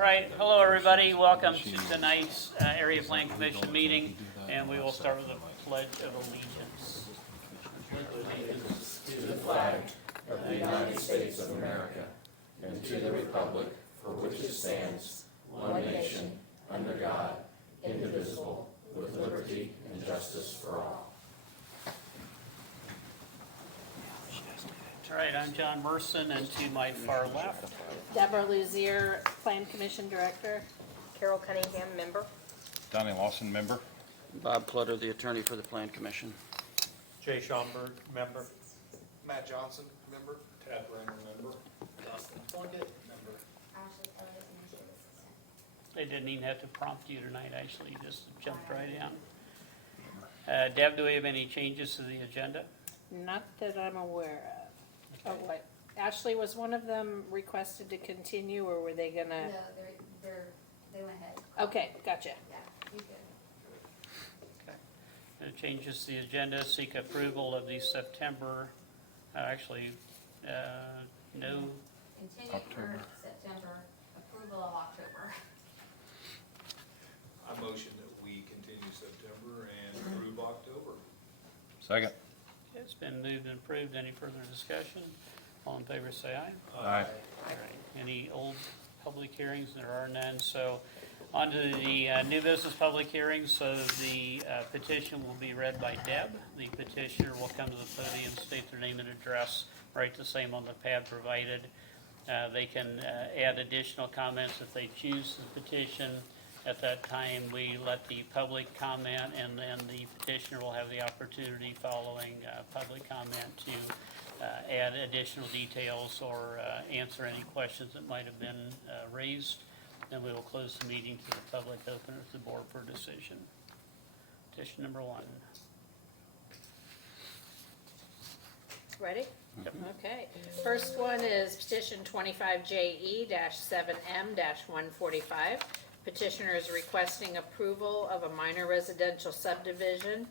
All right, hello everybody, welcome to tonight's Area Plan Commission meeting, and we will start with a pledge of allegiance. To the flag of the United States of America and to the republic for which it stands, one nation, under God, indivisible, with liberty and justice for all. All right, I'm John Merson, and to my far left, Deborah Luzier, Plan Commission Director. Carol Cunningham, member. Donnie Lawson, member. Bob Clutter, the attorney for the Plan Commission. Jay Schomburg, member. Matt Johnson, member. Tad Rayner, member. Dustin Plunkett, member. Ashley Elliott, Administrative Assistant. they didn't even have to prompt you tonight, actually, you just jumped right in. Deb, do we have any changes to the agenda? Not that I'm aware of. Oh, what? Ashley, was one of them requested to continue, or were they gonna? No, they went ahead. Okay, gotcha. Yeah, you good. Okay. It changes the agenda, seek approval of the September, no, Continue October. for September, approval of October. I motion that we continue September and approve October. Second. it's been moved and approved, any further discussion? All in favor say aye. Aye. All right, any old public hearings? There are none, so on to the new business public hearings. So the petition will be read by Deb. The petitioner will come to the podium, state their name and address, write the same on the pad provided. They can add additional comments if they choose the petition. At that time, we let the public comment, and then the petitioner will have the opportunity following public comment to add additional details or answer any questions that might have been raised. Then we will close the meeting to the public, open it to the board for decision. Petition number 1. Ready? Yep. Okay. First one is petition 25JE-7M-145. Petitioner is requesting approval of a minor residential subdivision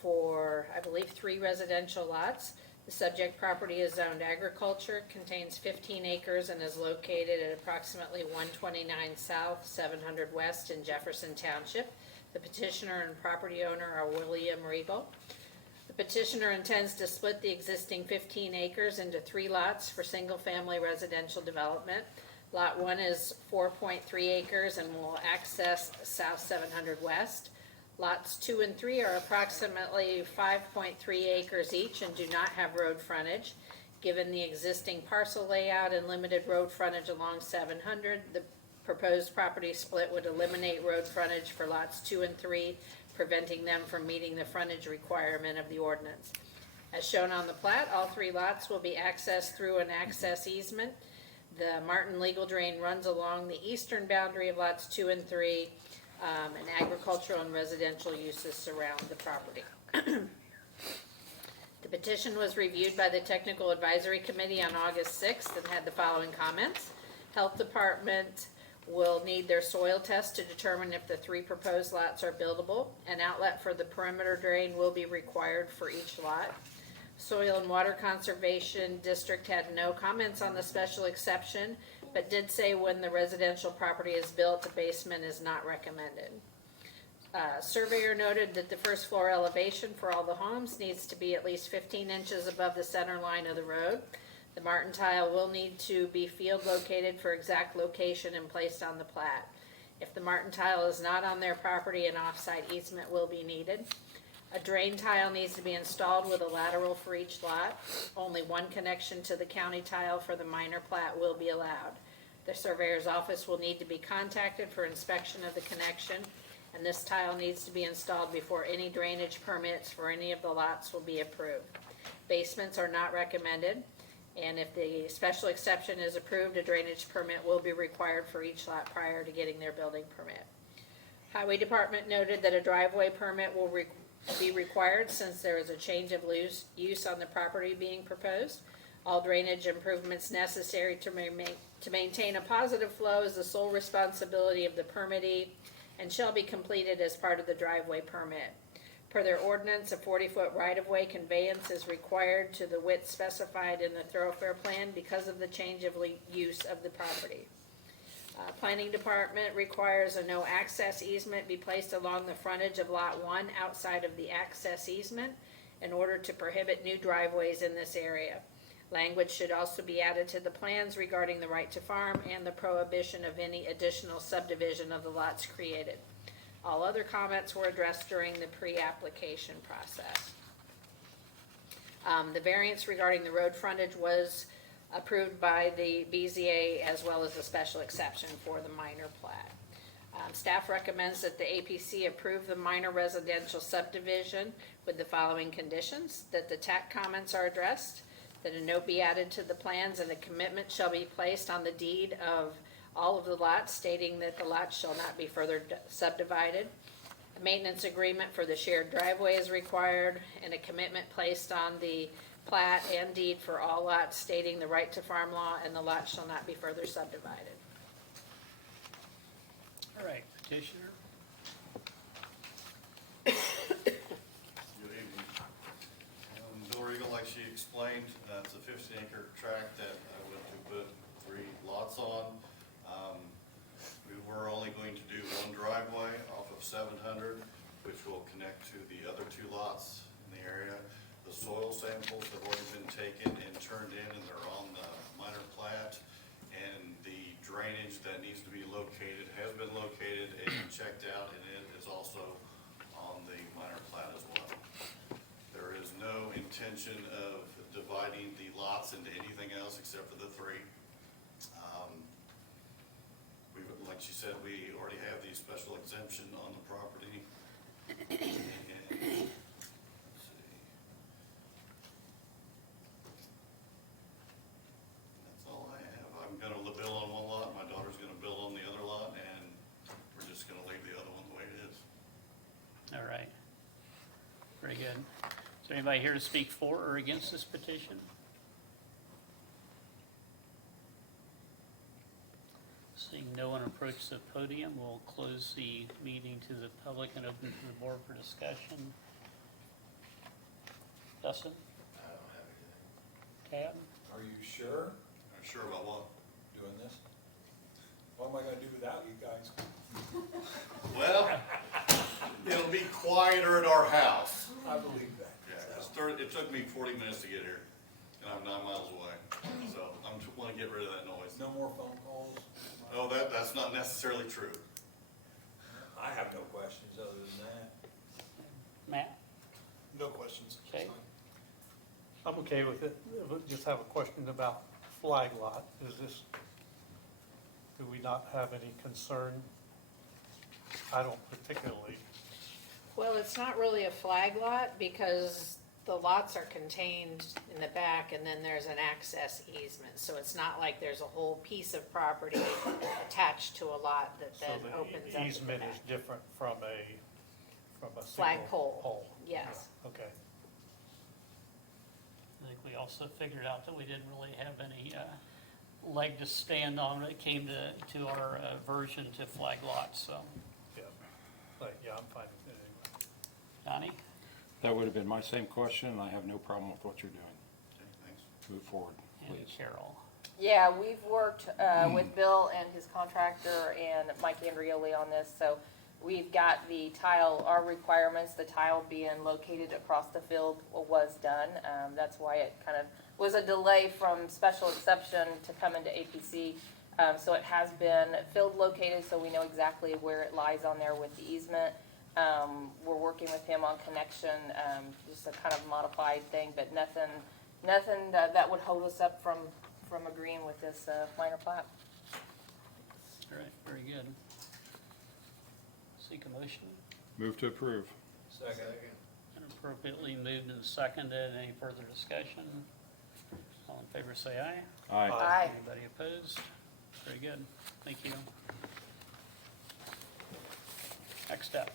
for, I believe, 3 residential lots. The subject property is zoned agriculture, contains 15 acres, and is located at approximately 129 South, 700 West in Jefferson Township. The petitioner and property owner are William Riebel. The petitioner intends to split the existing 15 acres into 3 lots for single-family residential development. Lot 1 is 4.3 acres and will access South 700 West. Lots 2 and 3 are approximately 5.3 acres each and do not have road frontage. Given the existing parcel layout and limited road frontage along 700, the proposed property split would eliminate road frontage for lots 2 and 3, preventing them from meeting the frontage requirement of the ordinance. As shown on the plat, all 3 lots will be accessed through an access easement. The Martin Legal Drain runs along the eastern boundary of lots 2 and 3, and agricultural and residential uses surround the property. The petition was reviewed by the Technical Advisory Committee on August 6th and had the following comments. Health Department will need their soil test to determine if the 3 proposed lots are buildable. An outlet for the perimeter drain will be required for each lot. Soil and Water Conservation District had no comments on the special exception, but did say when the residential property is built, a basement is not recommended. Surveyor noted that the first floor elevation for all the homes needs to be at least 15 inches above the center line of the road. The Martin tile will need to be field located for exact location and placed on the plat. If the Martin tile is not on their property, an off-site easement will be needed. A drain tile needs to be installed with a lateral for each lot. Only 1 connection to the county tile for the minor plat will be allowed. The surveyor's office will need to be contacted for inspection of the connection, and this tile needs to be installed before any drainage permits for any of the lots will be approved. Basements are not recommended, and if the special exception is approved, a drainage permit will be required for each lot prior to getting their building permit. Highway Department noted that a driveway permit will be required since there is a change of use on the property being proposed. All drainage improvements necessary to maintain a positive flow is the sole responsibility of the permittee and shall be completed as part of the driveway permit. Per their ordinance, a 40-foot right-of-way conveyance is required to the width specified in the thoroughfare plan because of the change of use of the property. Planning Department requires a no access easement be placed along the frontage of Lot 1 outside of the access easement in order to prohibit new driveways in this area. Language should also be added to the plans regarding the right to farm and the prohibition of any additional subdivision of the lots created. All other comments were addressed during the pre-application process. The variance regarding the road frontage was approved by the BZA as well as a special exception for the minor plat. Staff recommends that the APC approve the minor residential subdivision with the following conditions: that the TAC comments are addressed, that a note be added to the plans, and a commitment shall be placed on the deed of all of the lots stating that the lots shall not be further subdivided. A maintenance agreement for the shared driveway is required, and a commitment placed on the plat and deed for all lots stating the right to farm law and the lots shall not be further subdivided. All right, petitioner. Good evening. Bill Regal, like she explained, it's a 15-acre tract that I went to put 3 lots on. We were only going to do one driveway off of 700, which will connect to the other 2 lots in the area. The soil samples have already been taken and turned in, and they're on the minor plat. And the drainage that needs to be located has been located and checked out, and it is also on the minor plat as well. There is no intention of dividing the lots into anything else except for the 3. Like she said, we already have the special exemption on the property. And, let's see. That's all I have. I'm gonna build on one lot, my daughter's gonna build on the other lot, and we're just gonna leave the other one the way it is. All right. Very good. Is there anybody here to speak for or against this petition? Seeing no one approach the podium, we'll close the meeting to the public and open to the board for discussion. Dustin? I don't have anything. Tad? Are you sure Sure about what? doing this? What am I gonna do without you guys? Well, it'll be quieter at our house. I believe that. Yeah, it took me 40 minutes to get here, and I'm 9 miles away, so I want to get rid of that noise. No more phone calls? No, that's not necessarily true. I have no questions other than that. Matt? No questions. Okay. I'm okay with it. Just have a question about flag lot. Do we not have any concern? I don't particularly. Well, it's not really a flag lot because the lots are contained in the back and then there's an access easement. So it's not like there's a whole piece of property attached to a lot that then So opens up the to the easement is back. different from a single Flagpole. pole. Yes. Yeah, okay. I think we also figured out that we didn't really have any leg to stand on when it came to our version to flag lots, so. Yeah, but yeah, I'm fine with it anyway. Donnie? That would have been my same question, and I have no problem with what you're doing. Okay, thanks. Move forward, And please. Carol? Yeah, we've worked with Bill and his contractor and Mike Andrioli on this, so we've got the tile, our requirements, the tile being located across the field was done. That's why it kind of was a delay from special exception to come into APC. So it has been field located, so we know exactly where it lies on there with the easement. We're working with him on connection, just a kind of modified thing, but nothing that would hold us up from agreeing with this minor plat. All right, very good. Seek a motion. Move to approve. Second. And appropriately moved and seconded. Any further discussion? All in favor say aye. Aye. Aye. Anybody opposed? Very good. Thank you. Next up.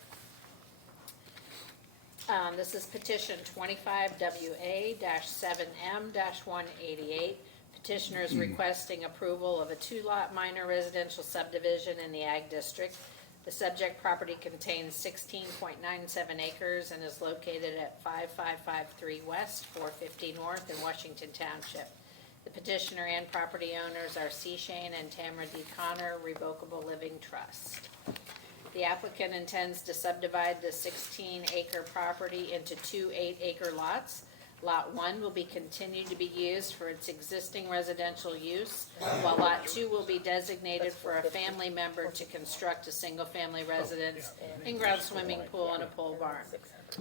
This is petition 25WA-7M-188. Petitioner is requesting approval of a 2-lot minor residential subdivision in the Ag District. The subject property contains 16.97 acres and is located at 5553 West, 450 North in Washington Township. The petitioner and property owners are C. Shane and Tamara D. Connor, Revocable Living Trust. The applicant intends to subdivide the 16-acre property into two 8-acre lots. Lot 1 will be continued to be used for its existing residential use, while Lot 2 will be designated for a family member to construct a single-family residence, in-ground swimming pool, and a pole barn.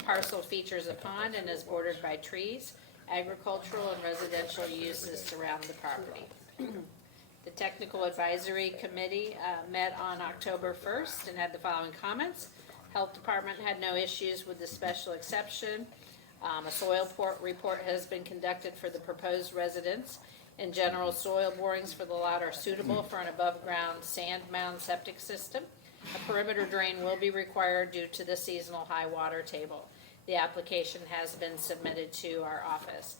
Parcel features a pond and is bordered by trees. Agricultural and residential uses surround the property. The Technical Advisory Committee met on October 1st and had the following comments. Health Department had no issues with the special exception. A soil report has been conducted for the proposed residence. In general, soil borings for the lot are suitable for an above-ground sand mound septic system. A perimeter drain will be required due to the seasonal high water table. The application has been submitted to our office.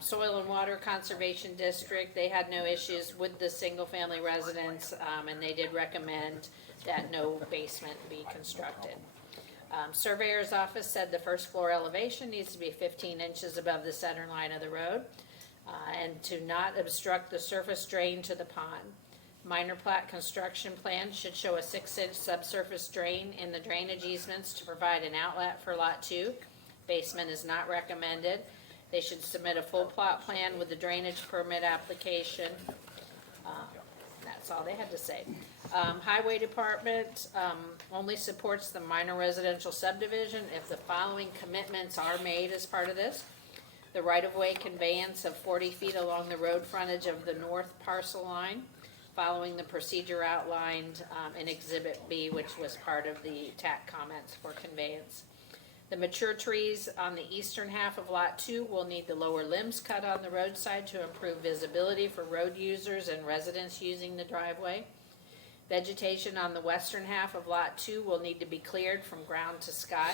Soil and Water Conservation District, they had no issues with the single-family residence, and they did recommend that no basement be constructed. Surveyor's office said the first floor elevation needs to be 15 inches above the center line of the road, and to not obstruct the surface drain to the pond. Minor plat construction plan should show a 6-inch subsurface drain in the drainage easements to provide an outlet for Lot 2. Basement is not recommended. They should submit a full plot plan with the drainage permit application. That's all they had to say. Highway Department only supports the minor residential subdivision if the following commitments are made as part of this. The right-of-way conveyance of 40 feet along the road frontage of the north parcel line, following the procedure outlined in Exhibit B, which was part of the TAC comments for conveyance. The mature trees on the eastern half of Lot 2 will need the lower limbs cut on the roadside to improve visibility for road users and residents using the driveway. Vegetation on the western half of Lot 2 will need to be cleared from ground to sky.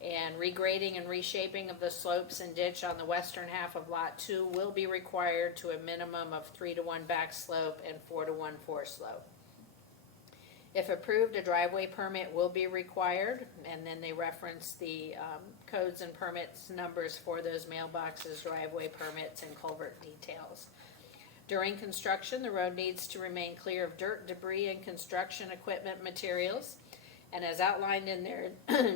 And regrading and reshaping of the slopes and ditch on the western half of Lot 2 will be required to a minimum of 3-to-1 back slope and 4-to-1 foreslope. If approved, a driveway permit will be required, and then they reference the codes and permits numbers for those mailboxes, driveway permits, and culvert details. During construction, the road needs to remain clear of dirt, debris, and construction equipment materials. And as outlined in their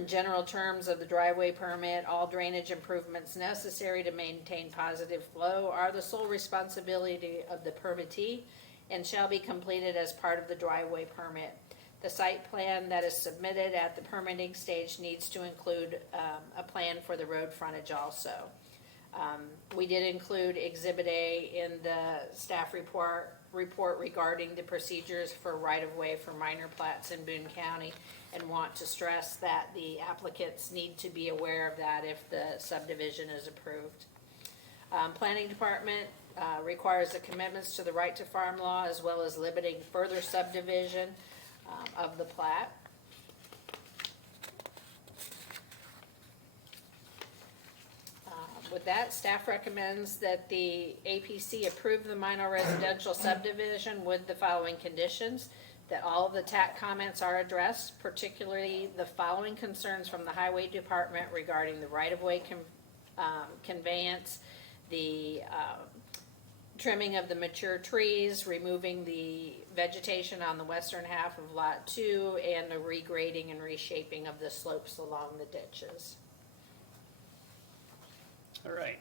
general terms of the driveway permit, all drainage improvements necessary to maintain positive flow are the sole responsibility of the permittee and shall be completed as part of the driveway permit. The site plan that is submitted at the permitting stage needs to include a plan for the road frontage also. We did include Exhibit A in the staff report regarding the procedures for right-of-way for minor plats in Boone County, and want to stress that the applicants need to be aware of that if the subdivision is approved. Planning Department requires the commitments to the right to farm law, as well as limiting further subdivision of the plat. With that, staff recommends that the APC approve the minor residential subdivision with the following conditions: that all of the TAC comments are addressed, particularly the following concerns from the Highway Department regarding the right-of-way conveyance, the trimming of the mature trees, removing the vegetation on the western half of Lot 2, and the regrading and reshaping of the slopes along the ditches. All right.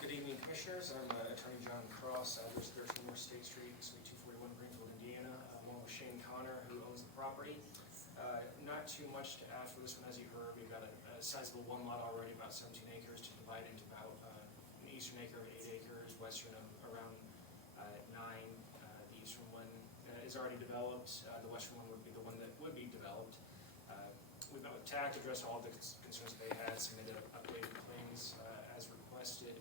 Good evening, Commissioners. I'm Attorney John Cross, address 13 North State Street, Suite 241, Greenfield, Indiana, along with Shane Connor, who owns the property. Not too much to add for this one, as you heard. We've got a sizable one lot already, about 17 acres, to divide into about an eastern acre of 8 acres, western of around 9. The eastern one is already developed. The western one would be the one that would be developed. We've met with TAC, addressed all the concerns they had, submitted updated plans as requested.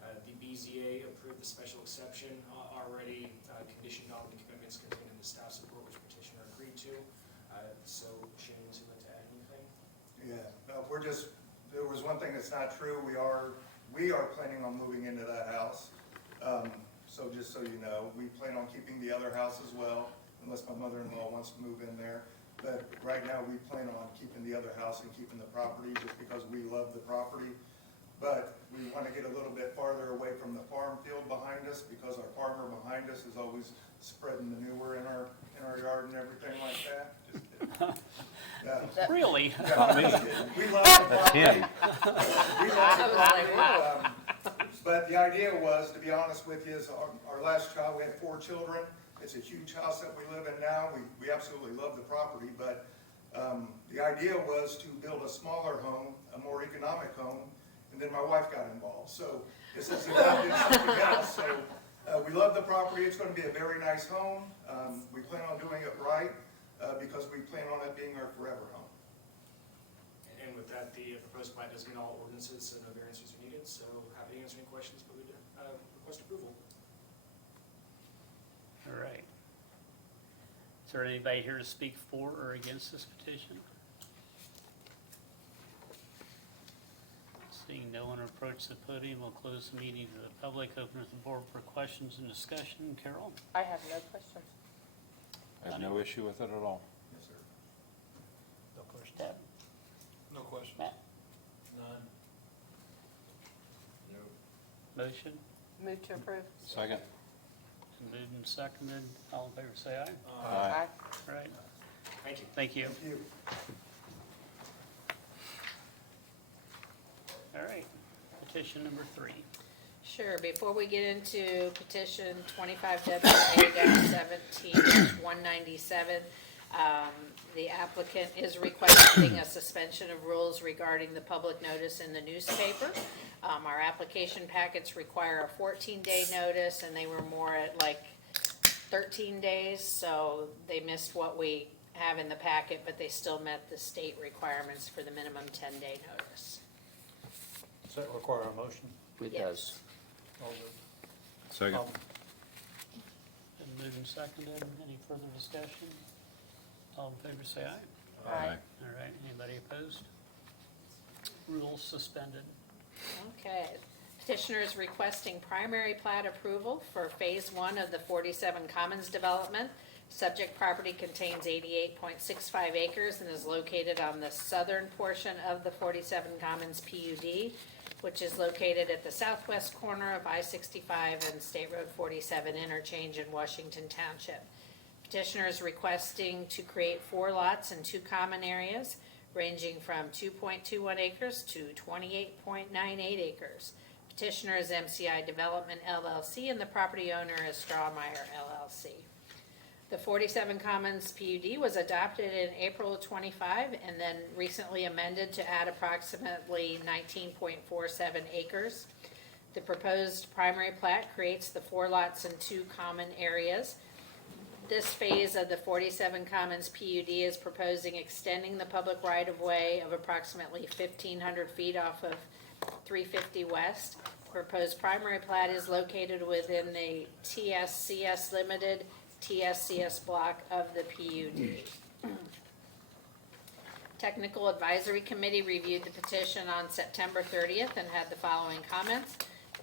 The BZA approved the special exception already, conditioned on the commitments contained in the staff support, which petitioner agreed to. So, Shane, would you like to add anything? Yeah, no, there was one thing that's not true. We are planning on moving into that house. So just so you know, we plan on keeping the other house as well, unless my mother-in-law wants to move in there. but right now we plan on keeping the other house and keeping the property just because we love the property. But we want to get a little bit farther away from the farm field behind us because our farmer behind us is always spreading manure in our yard and everything like that. Just kidding. Really? We love the property. him. We love the property. But the idea was, to be honest with you, is our last child, we had 4 children. It's a huge house that we live in now. We absolutely love the property, but the idea was to build a smaller home, a more economic home, and then my wife got involved. So this is about doing something else. So we love the property. It's going to be a very nice home. We plan on doing it right because we plan on it being our forever home. And with that, the proposed plat does meet all ordinances, so no variances are needed. So happy to answer any questions, but we request approval. All right. Is there anybody here to speak for or against this petition? Seeing no one approach the podium, we'll close the meeting to the public, open it to the board for questions and discussion. Carol? I have no questions. I have no issue with it at all. Yes, sir. No question. Deb? No question. Matt? None. Motion? Move to approve. Second. Moved and seconded. All in favor, say aye. Aye. All right. Thank you. Thank you. Thank you. All right. Petition number 3. Sure, before we get into petition 25-A-17-197, the applicant is requesting a suspension of rules regarding the public notice in the newspaper. Our application packets require a 14-day notice, and they were more at like 13 days, so they missed what we have in the packet, but they still met the state requirements for the minimum 10-day notice. Does that require a motion? It Yes. does. All good. Second. Been moved and seconded. Any further discussion? All in favor, say aye. Aye. All right. Anybody opposed? Rules suspended. Okay. Petitioner is requesting primary plat approval for Phase 1 of the 47 Commons development. Subject property contains 88.65 acres and is located on the southern portion of the 47 Commons PUD, which is located at the southwest corner of I-65 and State Road 47 interchange in Washington Township. Petitioner is requesting to create 4 lots and 2 common areas, ranging from 2.21 acres to 28.98 acres. Petitioner is MCI Development LLC and the property owner is Strawmeyer LLC. The 47 Commons PUD was adopted in April of '25 and then recently amended to add approximately 19.47 acres. The proposed primary plat creates the 4 lots and 2 common areas. This phase of the 47 Commons PUD is proposing extending the public right-of-way of approximately 1,500 feet off of 350 West. Proposed primary plat is located within the TSCS Limited TSCS block of the PUD. Technical Advisory Committee reviewed the petition on September 30th and had the following comments.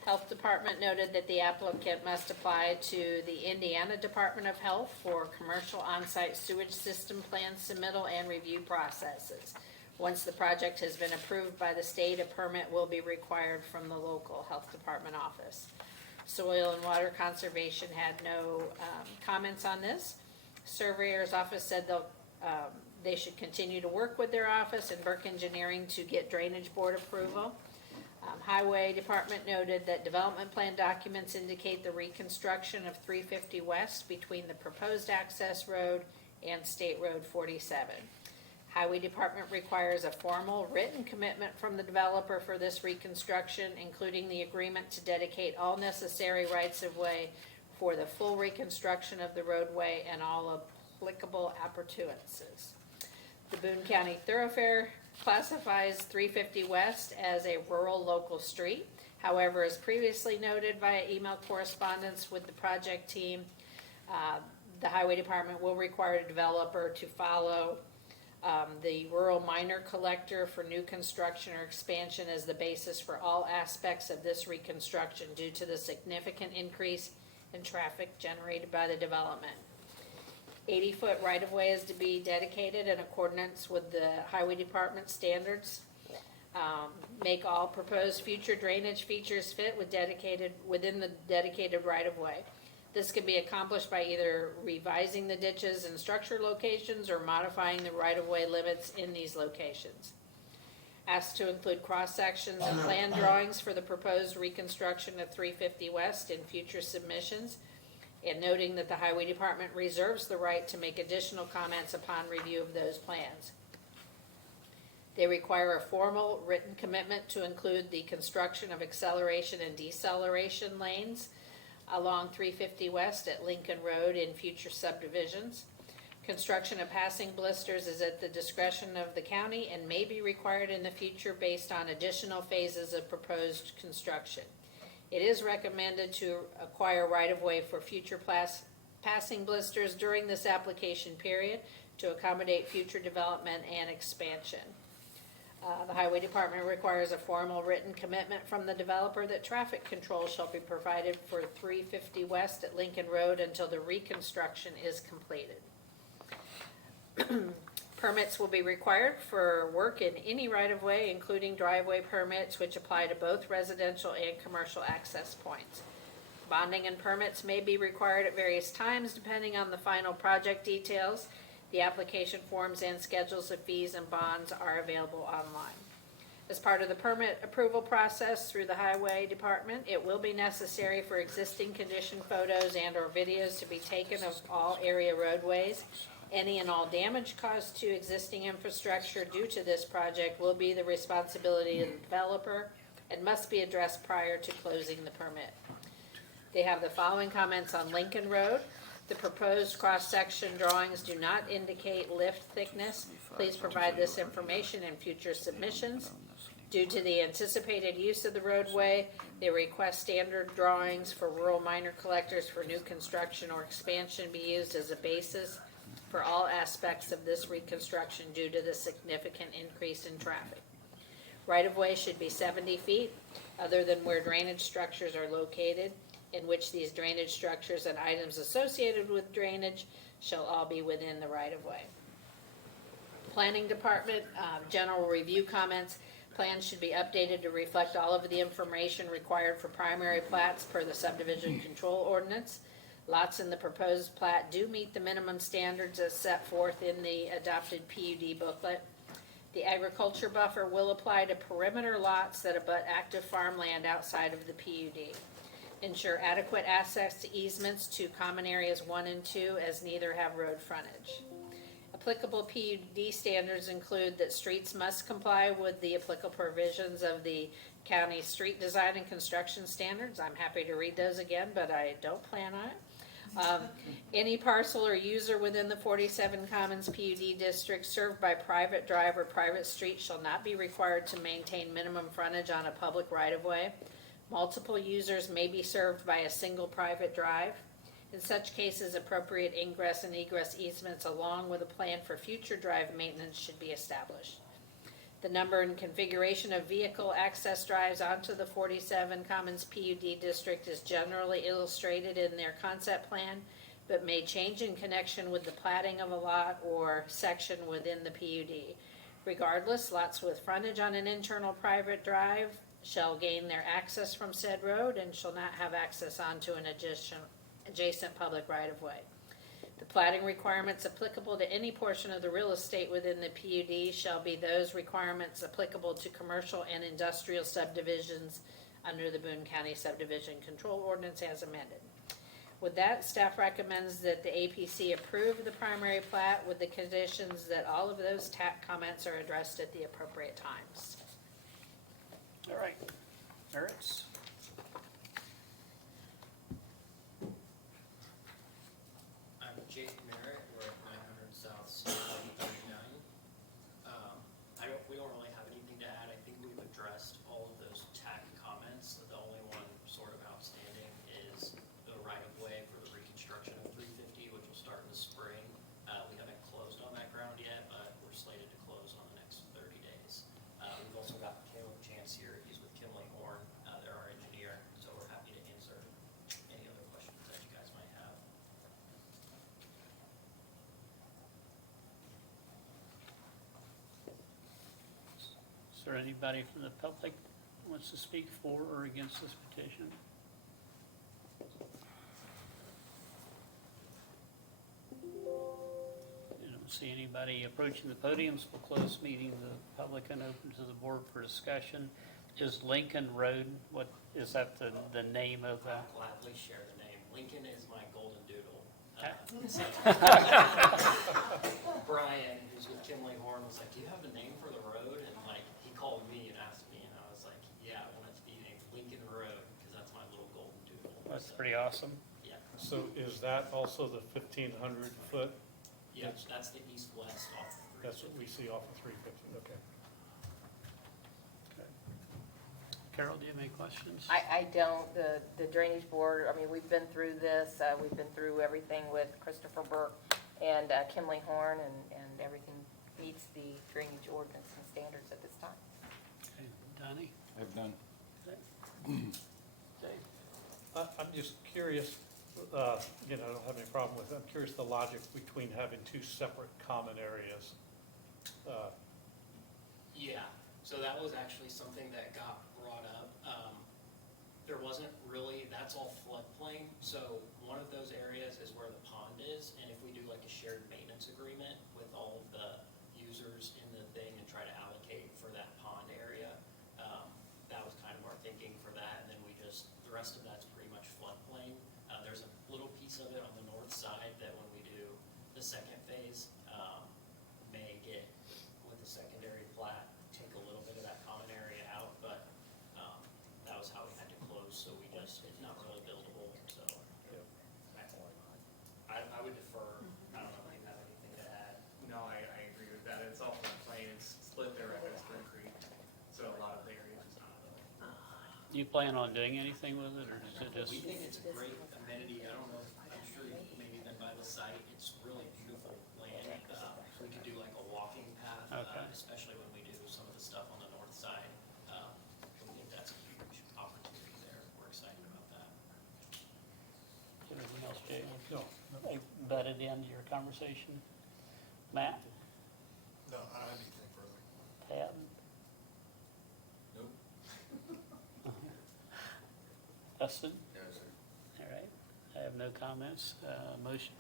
Health Department noted that the applicant must apply to the Indiana Department of Health for commercial on-site sewage system plan submittal and review processes. Once the project has been approved by the state, a permit will be required from the local health department office. Soil and Water Conservation had no comments on this. Surveyor's office said they should continue to work with their office and Burke Engineering to get drainage board approval. Highway Department noted that development plan documents indicate the reconstruction of 350 West between the proposed access road and State Road 47. Highway Department requires a formal written commitment from the developer for this reconstruction, including the agreement to dedicate all necessary rights-of-way for the full reconstruction of the roadway and all applicable appurtenances. The Boone County Thoroughfare classifies 350 West as a rural local street. However, as previously noted via email correspondence with the project team, the Highway Department will require a developer to follow the rural minor collector for new construction or expansion as the basis for all aspects of this reconstruction due to the significant increase in traffic generated by the development. 80-foot right-of-way is to be dedicated in accordance with the Highway Department standards. Make all proposed future drainage features fit within the dedicated right-of-way. This can be accomplished by either revising the ditches and structure locations or modifying the right-of-way limits in these locations. Asked to include cross-sections and plan drawings for the proposed reconstruction of 350 West in future submissions, and noting that the Highway Department reserves the right to make additional comments upon review of those plans. They require a formal written commitment to include the construction of acceleration and deceleration lanes along 350 West at Lincoln Road in future subdivisions. Construction of passing blisters is at the discretion of the county and may be required in the future based on additional phases of proposed construction. It is recommended to acquire right-of-way for future passing blisters during this application period to accommodate future development and expansion. The Highway Department requires a formal written commitment from the developer that traffic control shall be provided for 350 West at Lincoln Road until the reconstruction is completed. Permits will be required for work in any right-of-way, including driveway permits, which apply to both residential and commercial access points. Bonding and permits may be required at various times depending on the final project details. The application forms and schedules of fees and bonds are available online. As part of the permit approval process through the Highway Department, it will be necessary for existing condition photos and/or videos to be taken of all area roadways. Any and all damage caused to existing infrastructure due to this project will be the responsibility of the developer and must be addressed prior to closing the permit. They have the following comments on Lincoln Road. The proposed cross-section drawings do not indicate lift thickness. Please provide this information in future submissions. Due to the anticipated use of the roadway, they request standard drawings for rural minor collectors for new construction or expansion be used as a basis for all aspects of this reconstruction due to the significant increase in traffic. Right-of-way should be 70 feet, other than where drainage structures are located, in which these drainage structures and items associated with drainage shall all be within the right-of-way. Planning Department, general review comments. Plans should be updated to reflect all of the information required for primary plats per the subdivision control ordinance. Lots in the proposed plat do meet the minimum standards as set forth in the adopted PUD booklet. The agriculture buffer will apply to perimeter lots that abut active farmland outside of the PUD. Ensure adequate access to easements to common areas 1 and 2 as neither have road frontage. Applicable PUD standards include that streets must comply with the applicable provisions of the county street design and construction standards. I'm happy to read those again, but I don't plan on it. Any parcel or user within the 47 Commons PUD district served by private drive or private street shall not be required to maintain minimum frontage on a public right-of-way. Multiple users may be served by a single private drive. In such cases, appropriate ingress and egress easements along with a plan for future drive maintenance should be established. The number and configuration of vehicle access drives onto the 47 Commons PUD district is generally illustrated in their concept plan, but may change in connection with the platting of a lot or section within the PUD. Regardless, lots with frontage on an internal private drive shall gain their access from said road and shall not have access onto an adjacent public right-of-way. The platting requirements applicable to any portion of the real estate within the PUD shall be those requirements applicable to commercial and industrial subdivisions under the Boone County Subdivision Control Ordinance as amended. With that, staff recommends that the APC approve the primary plat with the conditions that all of those comments are addressed at the appropriate times. All right, Merritt's. I'm Jake Merritt, we're at 900 South State 39. We don't really have anything to add. I think we've addressed all of those TAC comments. The only one sort of outstanding is the right-of-way for the reconstruction of 350, which will start in the spring. We haven't closed on that ground yet, but we're slated to close on the next 30 days. We've also got Caleb Chance here. He's with Kimley Horn. They're our Is there anybody from the public who wants to speak for or against this petition? I don't see anybody approaching the podium, so we'll close meeting to the public and open to the board for discussion. Is Lincoln Road, what, is that the name of the? I'll gladly share the name. Lincoln is my golden doodle. Brian, who's with Kimley Horn, was like, "Do you have a name for the road?" And like, he called me and asked me, and I was like, "Yeah, I want it to be named Lincoln Road because that's my little golden doodle." That's So, pretty awesome. Yeah, So is that also the 1,500 foot? yeah, that's the east-west off of 350. That's what we see off of 350, okay. Carol, do you have any questions? I don't, the drainage board, I mean, we've been through this, we've been through everything with Christopher Burke and Kimley Horn, and everything meets the drainage ordinance and standards at this time. Okay, Donnie? I have none. Dave? I'm just curious, I don't have any problem with it. I'm curious the logic between having two separate common areas. Yeah, so that was actually something that got brought up. There wasn't really, that's all floodplain, so one of those areas is where the pond is, and if we do like a shared maintenance agreement with all of the users in the thing and try to allocate for that pond area, that was kind of our thinking for that, and then the rest of that's pretty much floodplain. There's a little piece of it on the north side that when we do the second phase, may get with the secondary plat, take a little bit of that common area out, but that was how we had to close, so it's not really buildable, so. I would defer, I don't know if you have anything to add. No, I agree with that. It's all floodplain. It's split there at Western Creek, so a lot of the area is not. Do you plan on doing anything with it, or is it just? We think it's a great amenity. I don't know, I'm sure you've maybe been by the site. It's really beautiful land. We could do like a walking path, Okay. especially when we do some of the stuff on the north side. We think that's a huge opportunity there. We're excited about that. Anything else, Jay? No, They butted into your conversation? Matt? No, I don't have anything further. Tab? Nope. Dustin? No, sir. All right, I have no comments. Motion,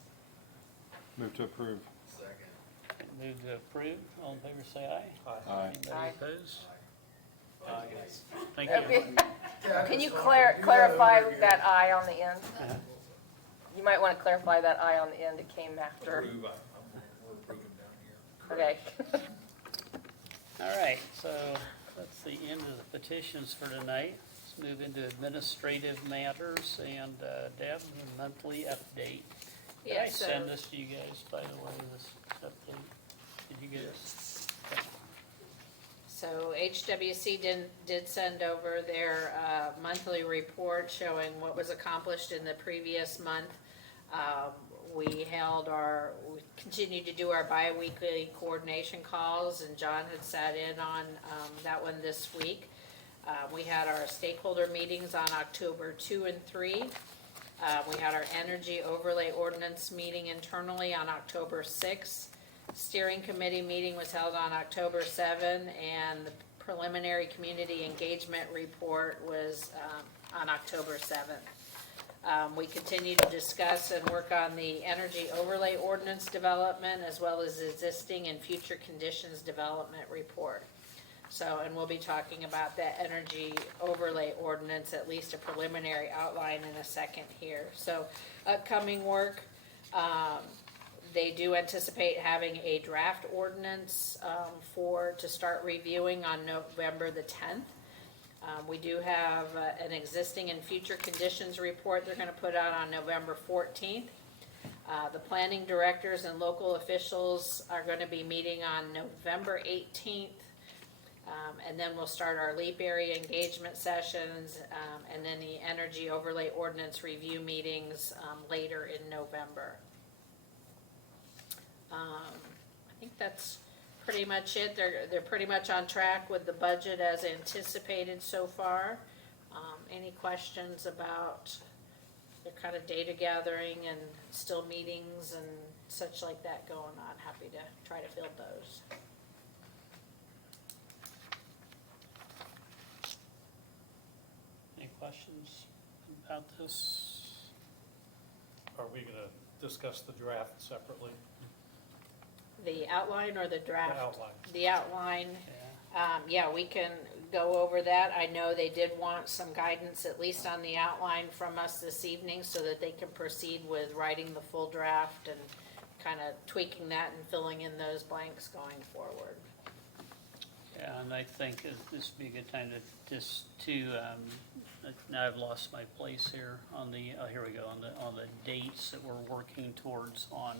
Move to approve. Second. move to approve. All in favor, say aye. Aye. Anybody Aye. opposed? Guys. Thank you. Okay. Can you clarify that I on the end? Uh-huh. You might want to clarify that I on the end, it came after. Approve, we're approving down here. Okay. All right, so that's the end of the petitions for tonight. Let's move into administrative matters, and Deb, the monthly update. Did I Yes, so- send this to you guys, by the way, this update? Did you get it? Okay. So HWC did send over their monthly report showing what was accomplished in the previous month. We continued to do our bi-weekly coordination calls, and John had sat in on that one this week. We had our stakeholder meetings on October 2 and 3. We had our energy overlay ordinance meeting internally on October 6. Steering committee meeting was held on October 7, and the preliminary community engagement report was on October 7th. We continue to discuss and work on the energy overlay ordinance development, as well as existing and future conditions development report. So, and we'll be talking about that energy overlay ordinance, at least a preliminary outline in a second here. So, upcoming work, they do anticipate having a draft ordinance to start reviewing on November the 10th. We do have an existing and future conditions report they're gonna put out on November 14th. The planning directors and local officials are gonna be meeting on November 18th. And then we'll start our LEAP area engagement sessions, and then the energy overlay ordinance review meetings later in November. I think that's pretty much it. They're pretty much on track with the budget as anticipated so far. Any questions about their kind of data gathering and still meetings and such like that going on? Happy to try to fill those. questions about this? Are we gonna discuss the draft separately? The outline or the draft? The outline. The outline, Yeah. yeah, we can go over that. I know they did want some guidance, at least on the outline from us this evening, so that they can proceed with writing the full draft and kind of tweaking that and filling in those blanks going forward. Yeah, and I think this would be a good time now I've lost my place here on the, here we go, on the dates that we're working towards on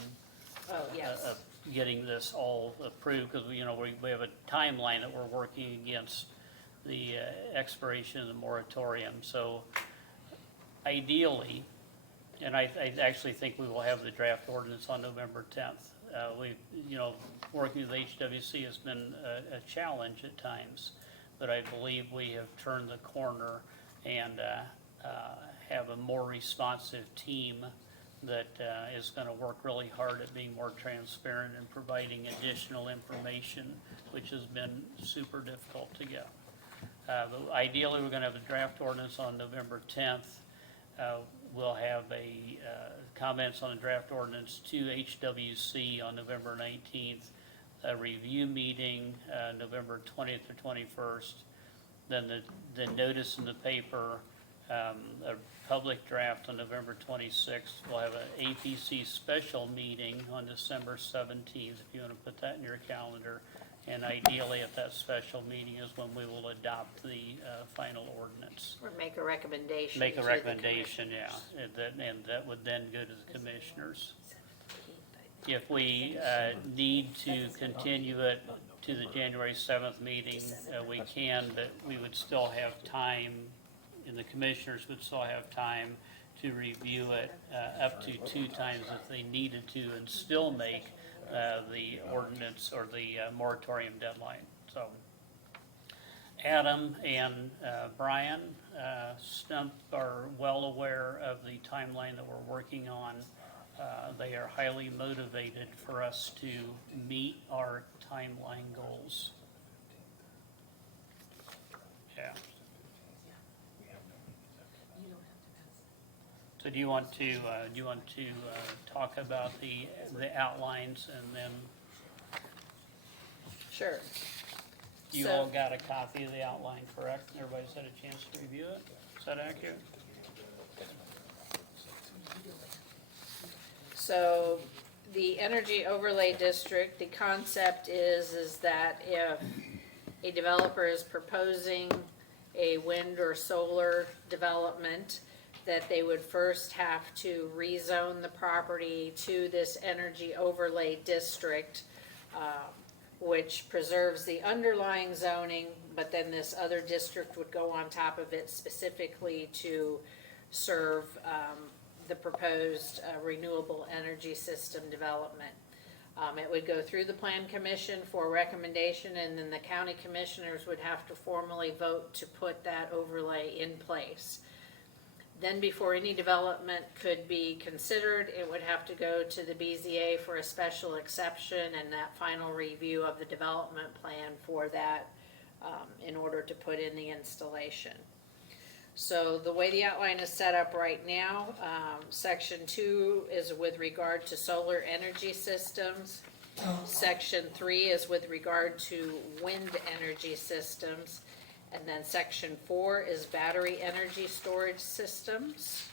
Oh, yes. getting this all approved, because we have a timeline that we're working against the expiration of the moratorium. So ideally, and I actually think we will have the draft ordinance on November 10th. Working with HWC has been a challenge at times, but I believe we have turned the corner and have a more responsive team that is going to work really hard at being more transparent and providing additional information, which has been super difficult to get. But ideally, we're going to have a draft ordinance on November 10th. We'll have comments on the draft ordinance to HWC on November 19th, a review meeting November 20th or 21st, then the notice in the paper, a public draft on November 26th. We'll have an APC special meeting on December 17th, if you want to put that in your calendar. And ideally, at that special meeting is when we will adopt the final ordinance. Or make a recommendation. Make a to the recommendation, yeah, commissioners. and that would then go to the commissioners. If we need to continue it to the January 7th meeting, we can, but we would still have time, and the commissioners would still have time to review it up to 2 times if they needed to, and still make the ordinance or the moratorium deadline. So Adam and Brian Stump are well aware of the timeline that we're working on. They are highly motivated for us to meet our timeline goals. Yeah. So do you want to talk about the outlines, and then Sure. you So- all got a copy of the outline, correct? Everybody's had a chance to review it? Is that accurate? So the energy overlay district, the concept is that if a developer is proposing a wind or solar development, that they would first have to rezone the property to this energy overlay district, which preserves the underlying zoning, but then this other district would go on top of it specifically to serve the proposed renewable energy system development. It would go through the plan commission for recommendation, and then the county commissioners would have to formally vote to put that overlay in place. Then before any development could be considered, it would have to go to the BZA for a special exception and that final review of the development plan for that in order to put in the installation. So the way the outline is set up right now, section 2 is with regard to solar energy systems. Section 3 is with regard to wind energy systems. And then section 4 is battery energy storage systems.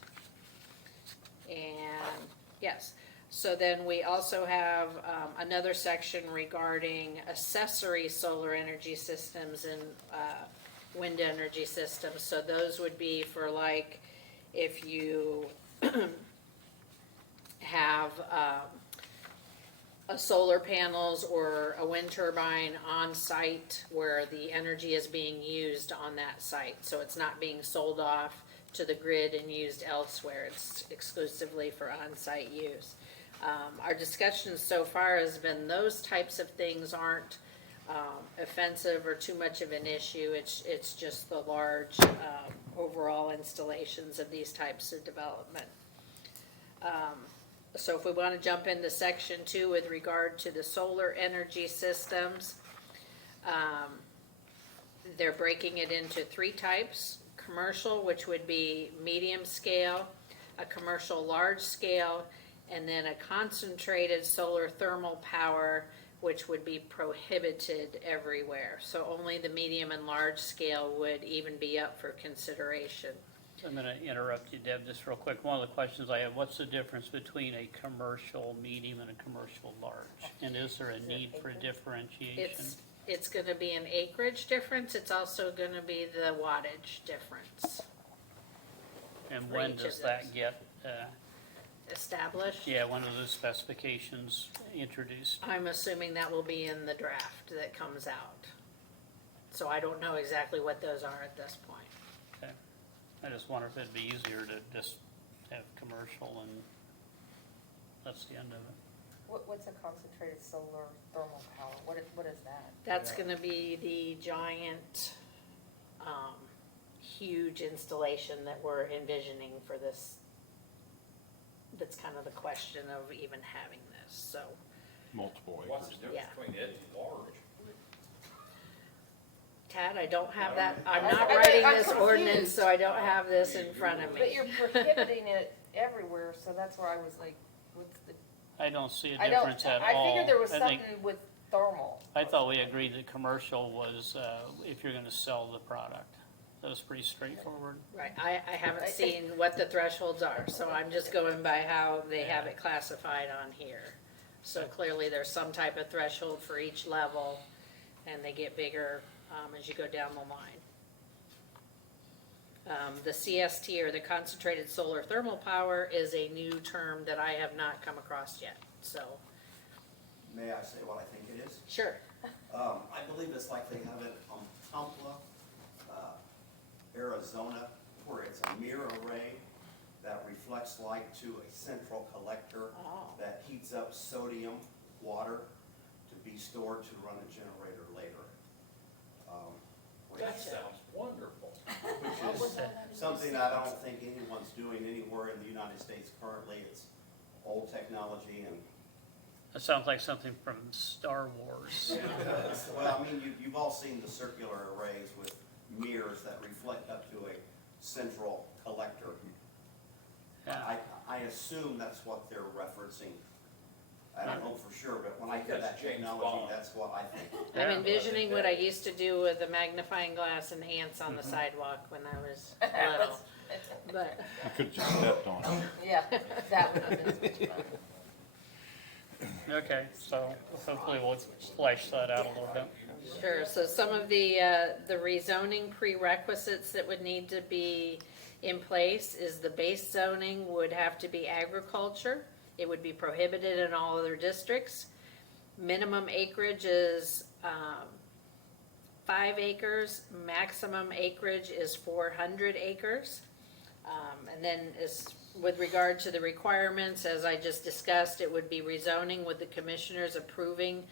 And yes, so then we also have another section regarding accessory solar energy systems and wind energy systems. So those would be for like if you have solar panels or a wind turbine on site where the energy is being used on that site. So it's not being sold off to the grid and used elsewhere. It's exclusively for on-site use. Our discussion so far has been those types of things aren't offensive or too much of an issue. It's just the large overall installations of these types of development. So if we want to jump into section 2 with regard to the solar energy systems, they're breaking it into 3 types: commercial, which would be medium scale, a commercial large scale, and then a concentrated solar thermal power, which would be prohibited everywhere. So only the medium and large scale would even be up for consideration. I'm gonna interrupt you, Deb, just real quick. One of the questions I have, what's the difference between a commercial medium and a commercial large? And is there a need for differentiation? It's gonna be an acreage difference, it's also gonna be the wattage difference And for when each of does that those. get, established. yeah, when are those specifications introduced? I'm assuming that will be in the draft that comes out. So I don't know exactly what those are at this point. Okay. I just wonder if it'd be easier to just have commercial and that's the end of it. What's a concentrated solar thermal power? What is that? That's gonna be the giant, huge installation that we're envisioning for this. That's kind of the question of even having this, so. Multiple What's the acres. Yeah. difference between it and large? Tad, I don't have that, I'm I- not I- writing I'm this confused. ordinance, so I don't have this in front of But me. you're prohibiting it everywhere, so that's where I was like, what's the? I don't see a I don't, difference at I all. figured there was I something think, with thermal. I thought we agreed that commercial was, if you're gonna sell the product. That was pretty straightforward. Right, I haven't seen what the thresholds are, so I'm just going by how they have it classified on here. So clearly, there's some type of threshold for each level, and they get bigger, as you go down the line. The CST, or the concentrated solar thermal power, is a new term that I have not come across yet, so, May I say what I think it is? sure. I believe it's like they have it on Tumpla, Arizona, where it's a mirror array that reflects light to a central collector Oh. that heats up sodium water to be stored to run a generator later. Which That is- sounds wonderful. Which is something I don't think anyone's doing anywhere in the United States currently. It's old technology and, That sounds like something from Star Wars. well, I mean, you've all seen the circular arrays with mirrors that reflect up to a central collector. Yeah. I assume that's what they're referencing. I don't know for sure, but when I hear That's that James technology, Bond. that's what I think. I'm Yeah. envisioning what I used to do with the magnifying glass and ants on the sidewalk when I was little, but. You could've just stepped on it. Yeah, that would have been much fun. Okay, so hopefully we'll flesh that out a little bit. Sure, so some of the rezoning prerequisites that would need to be in place is the base zoning would have to be agriculture. It would be prohibited in all other districts. Minimum acreage is 5 acres, maximum acreage is 400 acres. And then with regard to the requirements, as I just discussed, it would be rezoning with the commissioners approving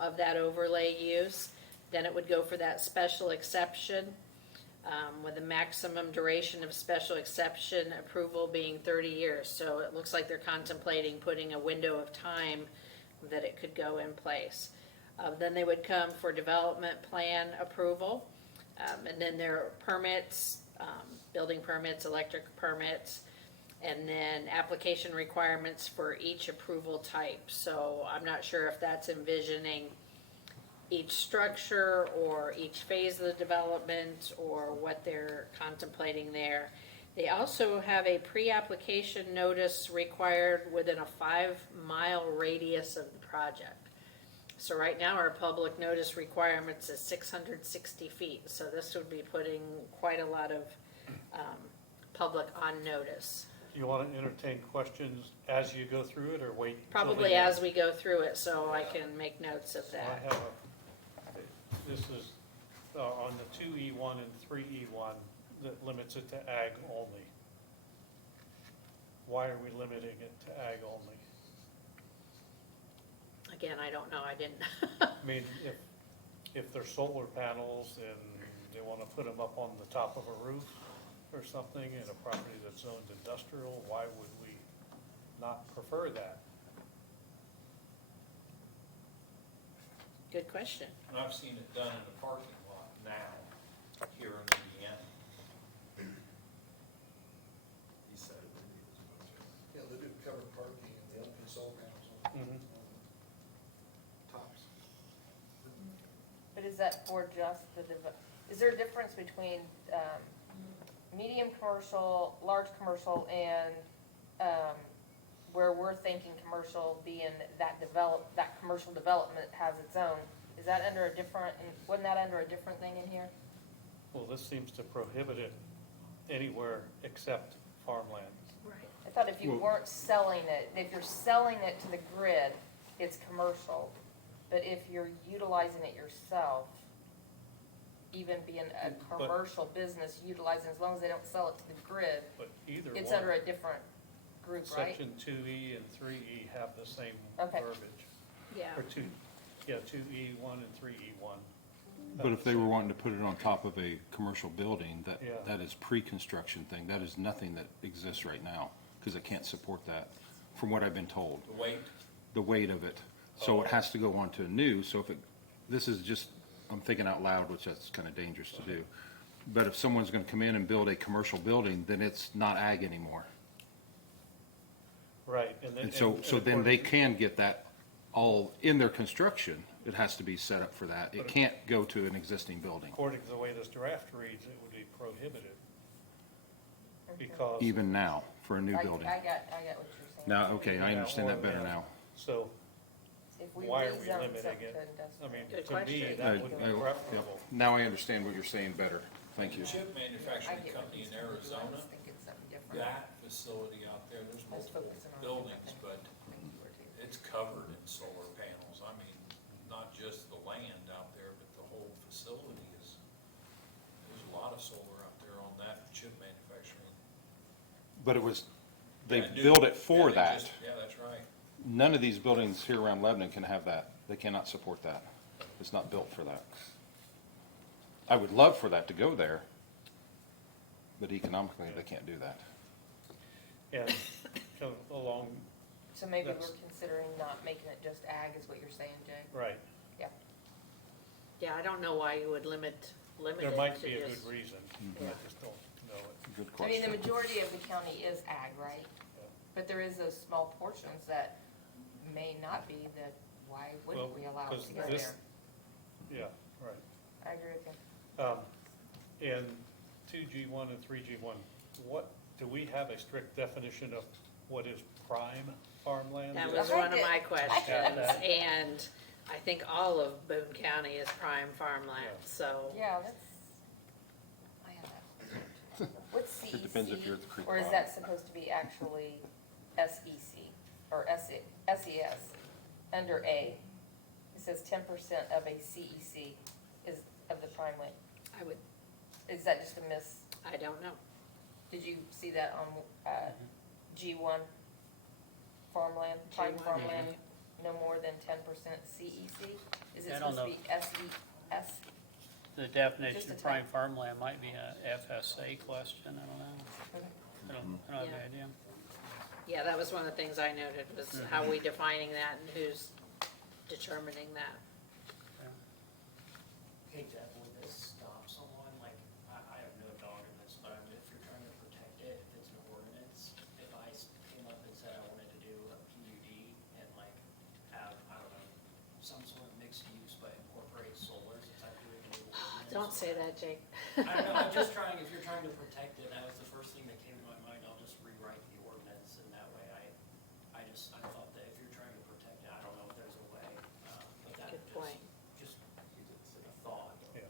of that overlay use. Then it would go for that special exception, with a maximum duration of special exception approval being 30 years. So it looks like they're contemplating putting a window of time that it could go in place. Then they would come for development plan approval, and then there are permits, building permits, electric permits, and then application requirements for each approval type. So I'm not sure if that's envisioning each structure or each phase of the development or what they're contemplating there. They also have a pre-application notice required within a 5-mile radius of the project. So right now, our public notice requirements is 660 feet, so this would be putting quite a lot of public on notice. Do you want to entertain questions as you go through it, or wait? till the Probably end? as we go through it, so I can make notes of So I that. have this is on the 2E1 and 3E1 that limits it to ag only. Why are we limiting it to ag only? Again, I don't know, I didn't. I mean, if they're solar panels and they want to put them up on the top of a roof or something in a property that's zoned industrial, why would we not prefer that? Good question. And I've seen it done in a parking lot now, here in Indiana. is that for just the, is there a difference between, medium commercial, large commercial, and, where we're thinking commercial being that commercial development has its own? Is that under a different, wasn't that under a different thing in here? Well, this seems to prohibit it anywhere except farmland. I thought if you weren't selling it, if you're selling it to the grid, it's commercial. But if you're utilizing it yourself, even being a commercial business utilizing, as long as they don't sell it to the grid, But either it's one, under a different group, right? section 2E and 3E have the same Okay. verbiage. Yeah. Or 2E1 and 3E1. But if they were wanting to put it on top of a commercial building, Yeah. that is pre-construction thing, that is nothing that exists right now, because it can't support that, from what I've been told. The weight? The weight of it. So it has to go on to a new, so if it, this is just, I'm thinking out loud, which that's kind of dangerous to do. But if someone's gonna come in and build a commercial building, then it's not ag anymore. Right, And so then they can get that all in their construction. It has to be set up for that. It can't go to an existing building, According to the way this draft reads, it would be prohibited. Because. even now, for a new I building. got what you're saying. Now, okay, I Yeah, understand that better or- now. So If we why are we rezone limiting something it? to I industrial. mean, Good to me, question. that would be preferable. Now I understand what you're saying better. Thank you. Chip I manufacturing get what company he's in saying. I Arizona, was thinking something different. that facility out there, there's I was multiple focusing on buildings, different but things. Maybe you were too. it's covered in solar panels. I mean, not just the land out there, but the whole facility is, there's a lot of solar out there on that chip manufacturing. But it was, they Yeah, new- built it for yeah, they that. just- Yeah, that's right. None of these buildings here around Lebanon can have that. They cannot support that. It's not built for that. I would love for that to go there, but economically, they can't do that. And come along, So maybe That's- we're considering not making it just ag, is what you're saying, Jay? right, Yeah, I don't know why you would limit there it might to be a good just. reason, Yeah. I just don't know it. Good I mean, the question. majority of the county is ag, right? Yeah. But there is those small portions that may not be, that why wouldn't Well, we allow it 'cause to go this- there? Yeah, right. I agree with you. In 2G1 and 3G1, what, do we have a strict definition of what is prime farmland? That was I one of did- my I questions, did. and I think all of Boone County is prime farmland, Yeah. so. Yeah, that's, I have that. What's CEC? It depends if you're at the creek Or is bottom. that supposed to be actually SEC, or SES, under A? It says 10% of a CEC is of the prime land. I would, Is that just a miss? I don't know. Did you see that on, G1 farmland, prime G1, farmland, no more than 10% CEC? Is it I don't supposed to be SES? The definition Just a of prime farmland might be a FSA question, I don't know. I don't have Yeah. any idea. Yeah, that was one of the things I noted, was how we defining that and who's determining that. Hey Jeff, would this stop someone, like, I have no dog in this, but I mean, if you're trying to protect it, if it's an ordinance, if I came up and said I wanted to do a PUD and like have, I don't know, some sort of mixed use but incorporate solar, since I'm doing a new ordinance. Don't say that, Jake. I don't know, I'm just trying, if you're trying to protect it, that was the first thing that came to my mind, I'll just rewrite the ordinance, and that way I thought that if you're trying to protect it, I don't know if there's a way, but that Good just, point. just a thought. Yeah.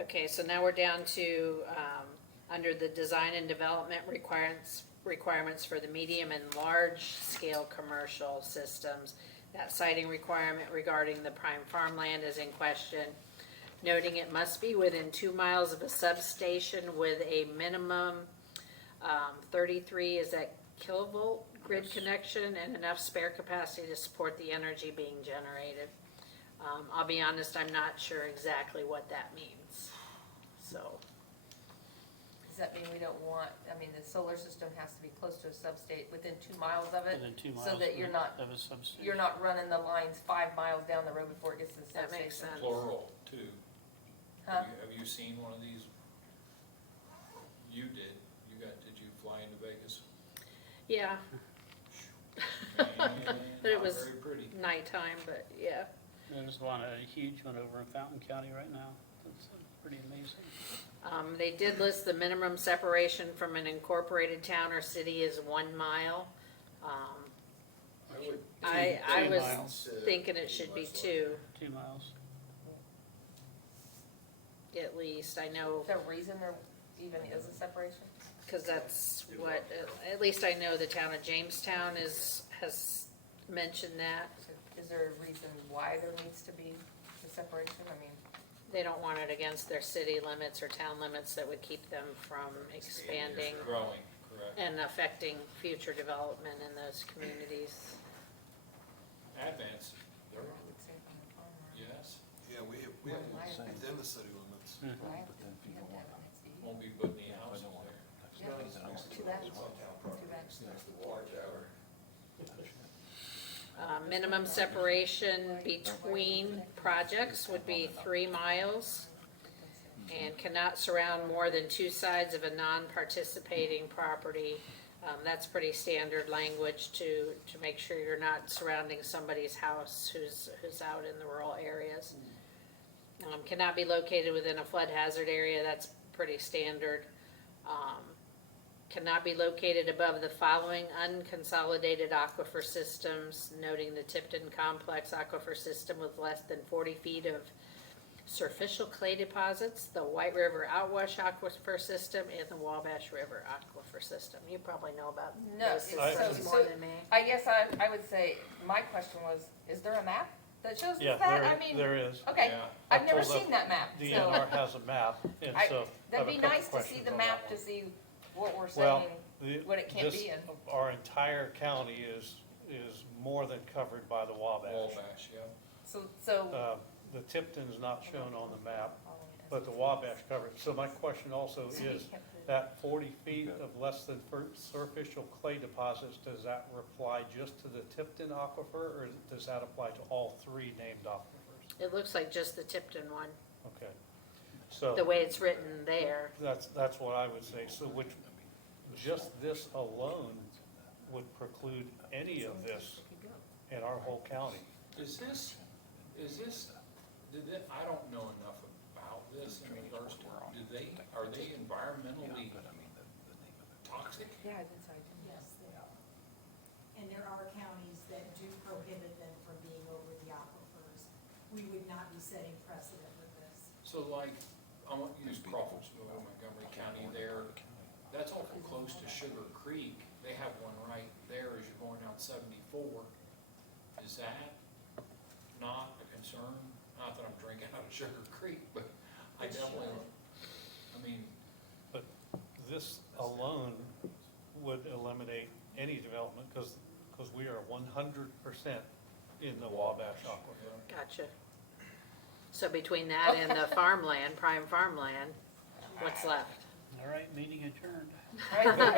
Okay, so now we're down to, under the design and development requirements for the medium and large scale commercial systems. That siting requirement regarding the prime farmland is in question, noting it must be within 2 miles of a substation with a minimum, 33, is that kilovolt grid Yes. connection and enough spare capacity to support the energy being generated. I'll be honest, I'm not sure exactly what that means, so. Does that mean we don't want, I mean, the solar system has to be close to a substate, within 2 miles of it? Within 2 miles. So that you're not, Of a substation. you're not running the lines 5 miles down the road before it gets to the That substation? makes sense. Plural, too. Huh? Have you seen one of these? You did. Did you fly into Vegas? Yeah, Man, But it not was- very pretty. nighttime, but yeah. There's a huge one over in Fountain County right now. It's pretty amazing. They did list the minimum separation from an incorporated town or city is 1 mile. I 2 was miles. thinking it should be 2, 2 miles. at least, I know, The reason there even is a separation? cause that's what, at least I know the town of Jamestown has mentioned that. Is there a reason why there needs to be the separation? I mean, They don't want it against their city limits or town limits that would keep them from expanding Growing, correct. and affecting future development in those communities. Advance, I would say from the farmer. yes, Yeah, we have within the city limits. Right? You have to have it next to you. won't be putting any houses there. Yeah, too bad. Too bad. Next to the water tower. Minimum separation between projects would be 3 miles and cannot surround more than 2 sides of a non-participating property. That's pretty standard language to make sure you're not surrounding somebody's house who's out in the rural areas. Cannot be located within a flood hazard area, that's pretty standard. Cannot be located above the following unconsolidated aquifer systems, noting the Tipton Complex aquifer system with less than 40 feet of surficial clay deposits, the White River Outwash aquifer system, and the Wabash River aquifer system. You probably know about No, those systems more than me. I guess I would say, my question was, is there a map that shows Yeah, that? I mean, there is. okay, Yeah. I've never pulled up seen that map, so. DNR has a map, and so. I have That'd a be couple nice to see questions the on that map one. to see what we're Well, saying, what it can't this- be in. Our entire county is more than covered by the Wabash. Wabash, yeah. So, The Tipton's not shown on the map, but the Wabash covered. So my question also is, that 40 feet of less than superficial clay deposits, does that apply just to the Tipton aquifer, or does that apply to all 3 named aquifers? It looks like just the Tipton one, Okay, so. the way it's written there. That's what I would say, so just this alone would preclude any of this in our whole county. I don't know enough about this in regards to, are they environmentally toxic? yeah, I did say. Yes, they are. And there are counties that do prohibit them from being over the aquifers. We would not be setting precedent with this. So like, I want to use Crawfordsville, Montgomery County there, that's awful close to Sugar Creek. They have one right there as you're going down 74. Is that not a concern? Not that I'm drinking out of Sugar Creek, but I definitely, But this alone would eliminate any development, because we are 100% in the Wabash aquifer. Gotcha. So between that and the farmland, prime farmland, what's left? All right, meeting adjourned. Right there.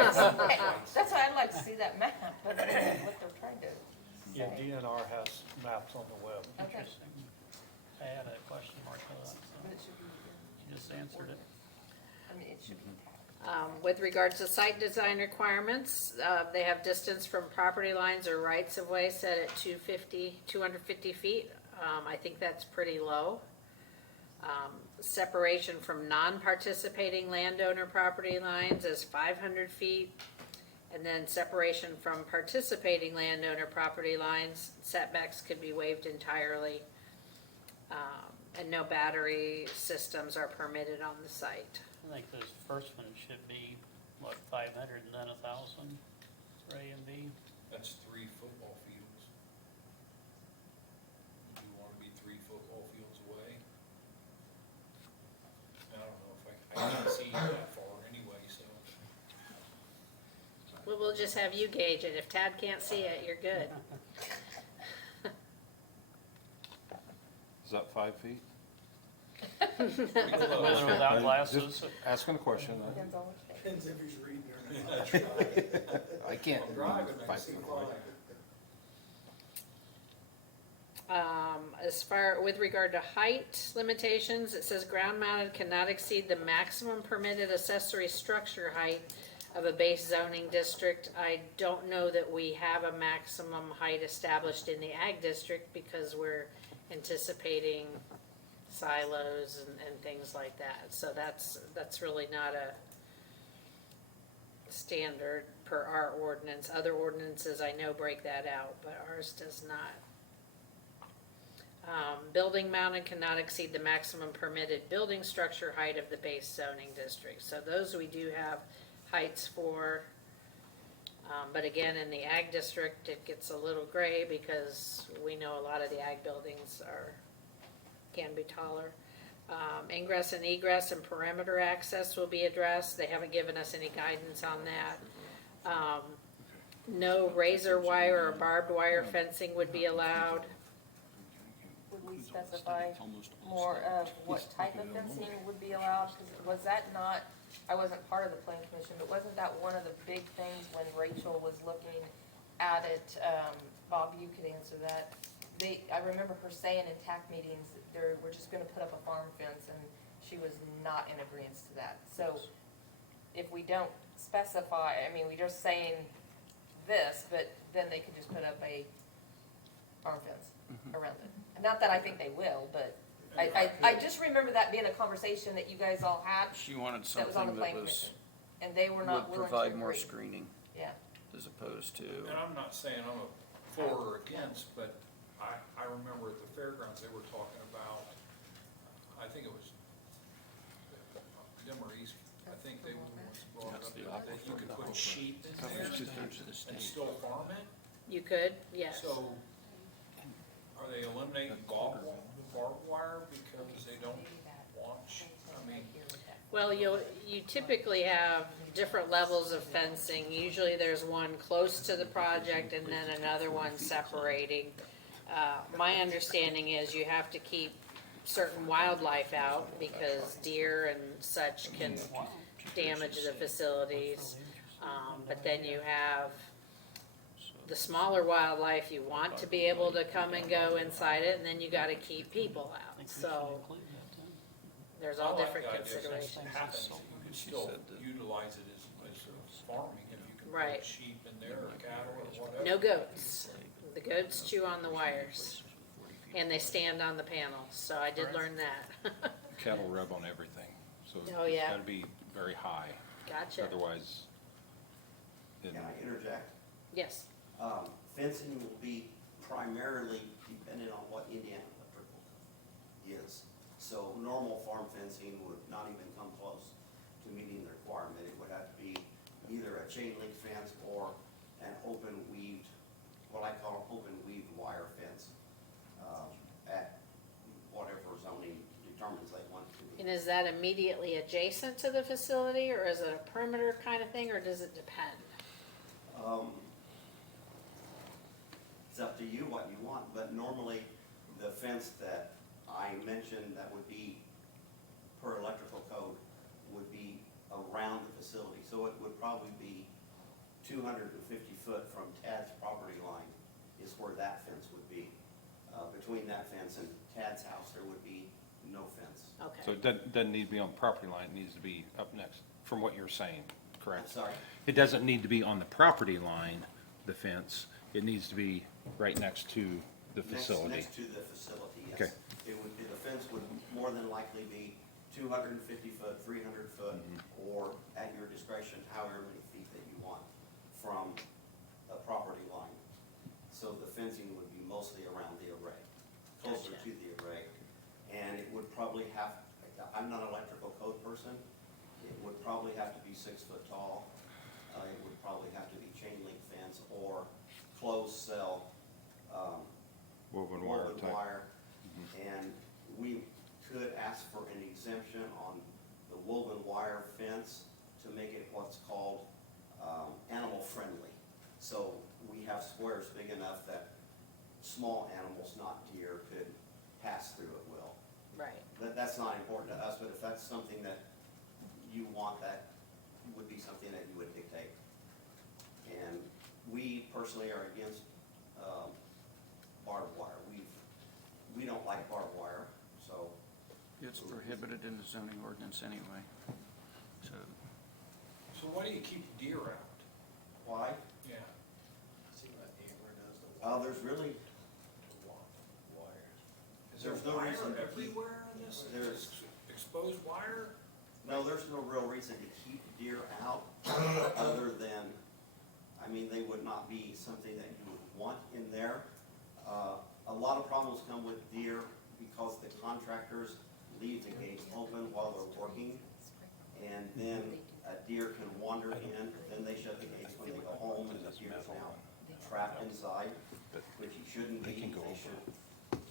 That's why I'd like to see that map, what they're trying to Yeah, say. DNR has maps on the web. Okay. Interesting. I had a question mark on that, so But it should be, you just answered it. I mean, it should be tagged. With regards to site design requirements, they have distance from property lines or rights of way set at 250 feet. I think that's pretty low. Separation from non-participating landowner property lines is 500 feet. And then separation from participating landowner property lines, setbacks could be waived entirely. And no battery systems are permitted on the site. I think this first one should be, 500 and then 1,000 for A and B? that's 3 football fields. Do you want to be 3 football fields away? I don't know if I can't see that far anyway, so. Well, we'll just have you gauge it. If Tad can't see it, you're good. Is that 5 feet? With or without glasses? Just asking a question. Depends on which day. Depends if he's reading or not. I can't. I'm driving, I can 5 see feet away. With regard to height limitations, it says ground mounted cannot exceed the maximum permitted accessory structure height of a base zoning district. I don't know that we have a maximum height established in the ag district because we're anticipating silos and things like that. So that's really not a standard per our ordinance. Other ordinances I know break that out, but ours does not. Building mounted cannot exceed the maximum permitted building structure height of the base zoning district. So those we do have heights for. But again, in the ag district, it gets a little gray because we know a lot of the ag buildings can be taller. Ingress and egress and perimeter access will be addressed. They haven't given us any guidance on that. No razor wire or barbed wire fencing would be allowed. Would we specify more of what type of fencing would be allowed? 'Cause was that not, I wasn't part of the plan commission, but wasn't that one of the big things when Rachel was looking at it? Bob, you could answer that. I remember her saying in TAC meetings that we're just gonna put up a farm fence, and she was not in agreement to that. So if we don't specify, I mean, we're just saying this, but then they could just put up a farm fence around it. Not that I think they will, but I just remember that being a conversation that you guys all had, She wanted that was on the something that plan was, commission, and they were not would willing to provide more agree. screening Yeah, as opposed to, And I'm not saying I'm a for or against, but I remember at the fairgrounds, they were talking about, I think it was them or East, I think they were the ones who brought it up, that you could put sheep in there and still farm it. You could, yes. So are they eliminating barbed wire because they don't want, I mean, Well, you typically have different levels of fencing. Usually there's one close to the project and then another one separating. My understanding is you have to keep certain wildlife out because deer and such can damage the facilities. But then you have the smaller wildlife, you want to be able to come and go inside it, and then you gotta keep people out. So there's all different considerations. happens, that you could still utilize it as farming, if you can Right. put sheep in there or cattle or whatever. No goats. The goats chew on the wires, and they stand on the panels, so I did learn that. Cattle rub on everything, so Oh, it's yeah. gotta be very high, Gotcha. otherwise. Can I interject? Yes. Fencing will be primarily dependent on what Indiana electrical is. So normal farm fencing would not even come close to meeting the requirement. It would have to be either a chain link fence or an open weaved, what I call open weaved wire fence, at whatever zoning determines they want it to be. And is that immediately adjacent to the facility, or is it a perimeter kind of thing, or does it depend? It's up to you what you want, but normally the fence that I mentioned that would be per electrical code would be around the facility. So it would probably be 250 foot from Tad's property line is where that fence would be. Between that fence and Tad's house, there would be no fence. So Okay. it doesn't need to be on the property line, it needs to be up next, from what you're saying, I'm correct? sorry. It doesn't need to be on the property line, the fence, it needs to be right next to the facility. Next to the facility, yes. Okay. It would, the fence would more than likely be 250 foot, 300 foot, or at your discretion, however many feet that you want from a property line. So the fencing would be mostly around the array, closer Gotcha. to the array. And it would probably have, I'm not an electrical code person, it would probably have to be 6 foot tall. It would probably have to be chain link fence or closed cell, Woven wire woven type. wire. And we could ask for an exemption on the woven wire fence to make it what's called animal friendly. So we have squares big enough that small animals, not deer, could pass through at will. Right. That's not important to us, but if that's something that you want, that would be something that you would dictate. And we personally are against barbed wire. We've we don't like barbed wire, so It's prohibited in the zoning ordinance anyway. So, So why do you keep deer out? why? Yeah. See what neighbor does the There's really, Is there There's no wire reason to keep- everywhere in this? there's- Exposed wire? no, there's no real reason to keep deer out, other than, I mean, they would not be something that you would want in there. A lot of problems come with deer because the contractors leave the gates open while they're working, and then a deer can wander in, then they shut the gates when they go home, and the deer is now trapped inside, which he shouldn't be, they should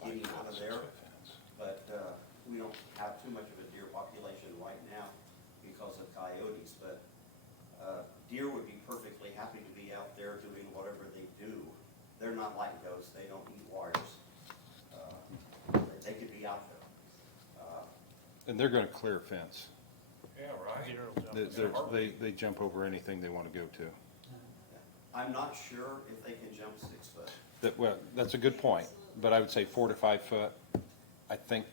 get him out of there. But, we don't have too much of a deer population right now because of coyotes, but, deer would be perfectly happy to be out there doing whatever they do. They're not like goats, they don't eat wires. They could be out there. And they're gonna clear a fence. Yeah, right. Deer will jump. They jump over anything they wanna go to. I'm not sure if they can jump 6 foot. Well, that's a good point, but I would say 4 to 5 foot, I think,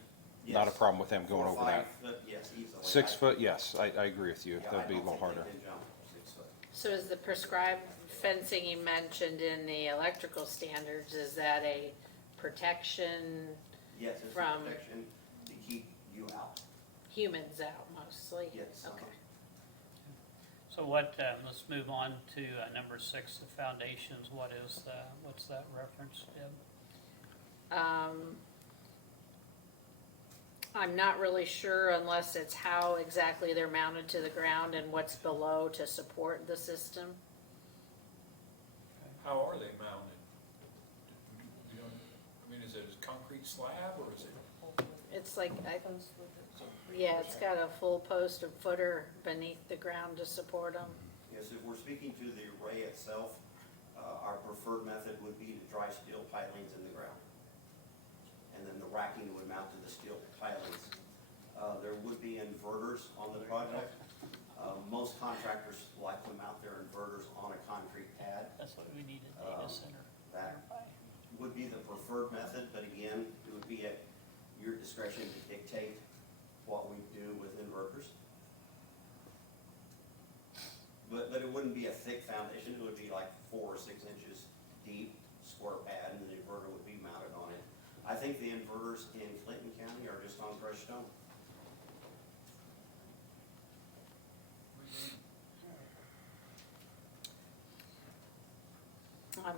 not a Yes. problem with them going 4 or over that. 5 foot, yes, easily. 6 foot, yes, I agree with you, Yeah, that'd be a little I harder. don't think they can jump 6 foot. So is the prescribed fencing you mentioned in the electrical standards, is that a protection, Yes, it's a From- protection to keep you out. humans out mostly? Yes. Okay. So what, let's move on to number 6, the foundations. What's that reference, Deb? I'm not really sure unless it's how exactly they're mounted to the ground and what's below to support the system. How are they mounted? You don't, I mean, is it a concrete slab or is it? It's like, yeah, it's got a full post or footer beneath the ground to support them. Yes, if we're speaking to the array itself, our preferred method would be to dry steel pilings in the ground. And then the racking would mount to the steel pilings. There would be inverters on the project. Most contractors like to mount their inverters on a concrete pad. That's what we need a data center. That would be the preferred method, but again, it would be at your discretion to dictate what we do with inverters. But it wouldn't be a thick foundation, it would be like 4 or 6 inches deep, square pad, and the inverter would be mounted on it. I think the inverters in Clinton County are just on crushed stone.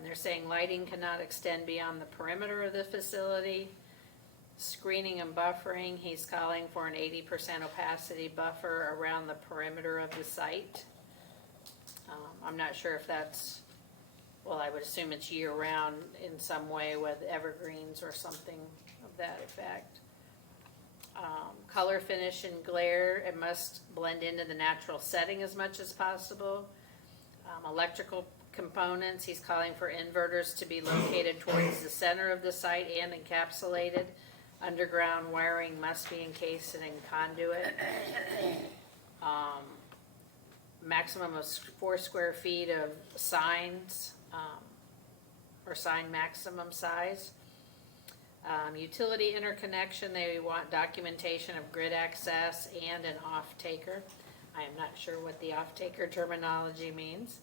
They're saying lighting cannot extend beyond the perimeter of the facility. Screening and buffering, he's calling for an 80% opacity buffer around the perimeter of the site. I'm not sure if that's, well, I would assume it's year-round in some way with evergreens or something of that effect. Color, finish, and glare, it must blend into the natural setting as much as possible. Electrical components, he's calling for inverters to be located towards the center of the site and encapsulated. Underground wiring must be encased in conduit. Maximum of 4 square feet of signs, or sign maximum size. Utility interconnection, they want documentation of grid access and an off-taker. I am not sure what the off-taker terminology means.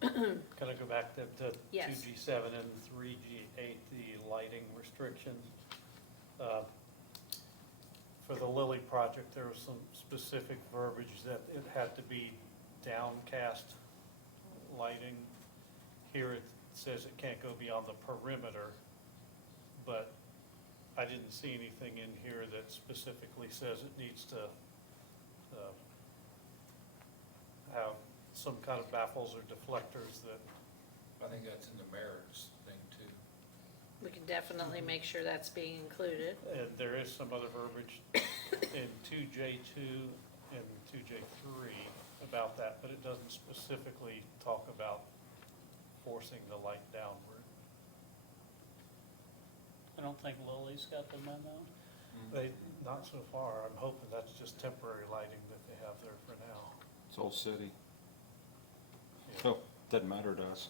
Can I go back to Yes. 2G7 and 3G8, the lighting restrictions? For the Lilly project, there was some specific verbiage that it had to be downcast lighting. Here it says it can't go beyond the perimeter, but I didn't see anything in here that specifically says it needs to have some kind of baffles or deflectors that. I think that's in the merits thing too. We can definitely make sure that's being included. And there is some other verbiage in 2J2 and 2J3 about that, but it doesn't specifically talk about forcing the light downward. I don't think Lily's got the memo. They, not so far. I'm hoping that's just temporary lighting that they have there for now. It's Old City. Yeah. So, doesn't matter to us.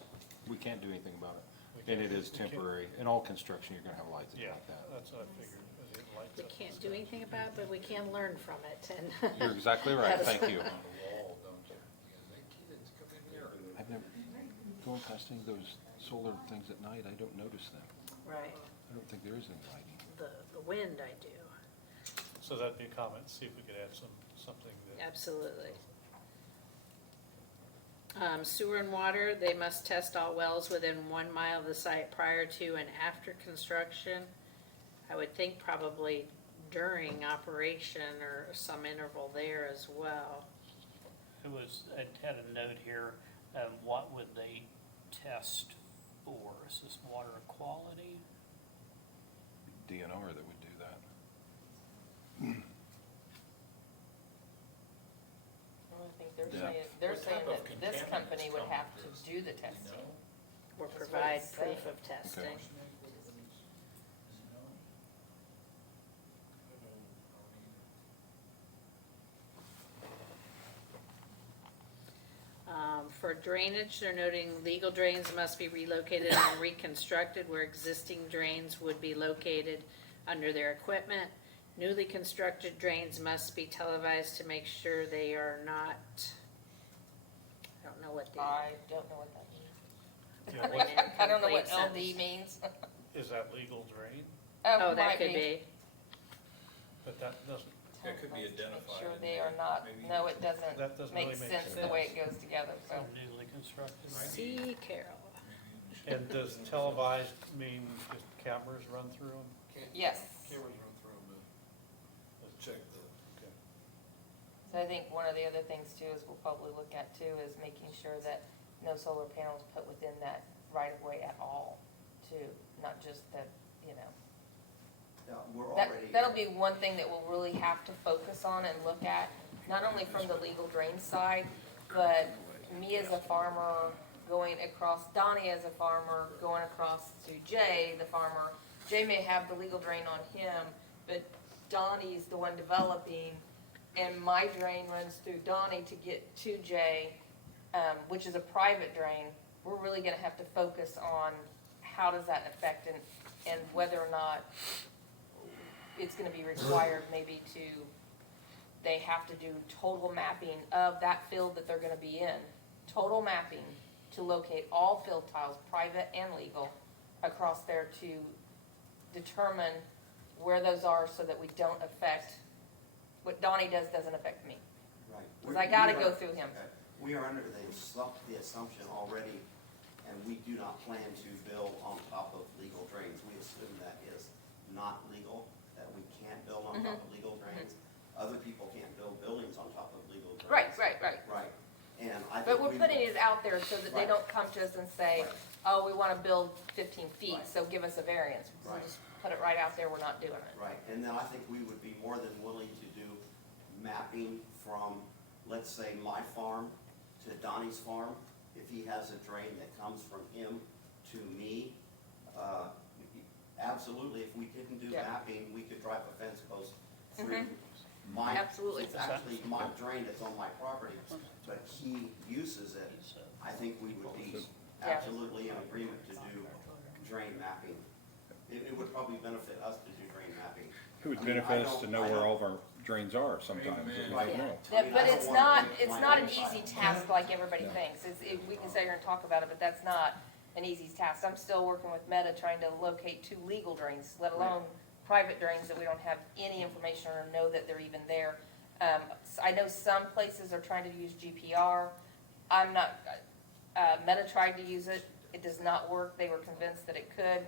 We can't do anything about it. We And can't- it is we can't- temporary. In all construction, you're gonna have lights Yeah, like that. that's what I figured. I didn't like We that can't do stuff. anything about it, but we can learn from it, and. You're exactly right, Yes. thank you. On the wall, don't you? Because they kids come in here. I've never, going past any of those solar things at night, I don't notice them. Right, I don't think there is any lighting. the wind I do, So that'd be a comment, see if we could add something that, absolutely. Sewer and water, they must test all wells within 1 mile of the site prior to and after construction. I would think probably during operation or some interval there as well. I had a note here, what would they test for? Is this water quality? DNR that would do that. Well, I think they're Yeah. saying, they're What saying type of that this contaminants company would come have with to this? do the You testing. know? Or That's what provide it's saying. proof of testing. For drainage, they're noting legal drains must be relocated and reconstructed where existing drains would be located under their equipment. Newly constructed drains must be televised to make sure they are not, I don't know what the. I don't know what that means. yeah, what, I don't know what Complete LD means. is that legal drain? Oh, that might could be. But that doesn't, It could be Make identified. Sure in they there. are not, Maybe- no, it doesn't that doesn't really make make sense the way it goes together, so. Newly constructed? See, Carol. and does televised mean just cameras run through them? Yes. Cameras run through them, let's check the. So I think one of the other things too is we'll probably look at too is making sure that no solar panels put within that right of way at all too, not just the, you know. Yeah, we're That, already. that'll be one thing that we'll really have to focus on and look at, not only from the legal drain side, but me as a farmer going across, Donnie as a farmer going across to Jay, the farmer. Jay may have the legal drain on him, but Donnie's the one developing, and my drain runs through Donnie to get to Jay, which is a private drain. We're really gonna have to focus on how does that affect and whether or not it's gonna be required maybe to, they have to do total mapping of that field that they're gonna be in. Total mapping to locate all field tiles, private and legal, across there to determine where those are so that we don't affect, what Donnie does doesn't affect me. Right. Cause I gotta go through him. Okay. We are under the assumption already, and we do not plan to build on top of legal drains. We assume that is not legal, that we can't build on top of legal drains. Other people can't build buildings on top of legal drains. Right. Right, and I think. But we're putting it out there so that they don't come to us and say, oh, we wanna build 15 feet, so give us a variance. We'll Right. just put it right out there, we're not doing it. Right, and then I think we would be more than willing to do mapping from, let's say, my farm to Donnie's farm. If he has a drain that comes from him to me, absolutely, if we didn't do Yeah. mapping, we could drive a fence post through my. Absolutely. It's actually my drain that's on my property, but he uses it. I think we would be absolutely in agreement to do drain mapping. It would probably benefit us to do drain mapping. It would I mean, benefit I us to don't- know I where don't- all of our drains are sometimes. Amen. Right. No. I mean, But I don't it's wanna not, make it's my not own an easy side. task like everybody thinks. We can sit here and talk about it, but that's not an easy task. I'm still working with Meta trying to locate 2 legal drains, let alone private drains that we don't have any information or know that they're even there. I know some places are trying to use GPR. I'm not, Meta tried to use it. It does not work. They were convinced that it could.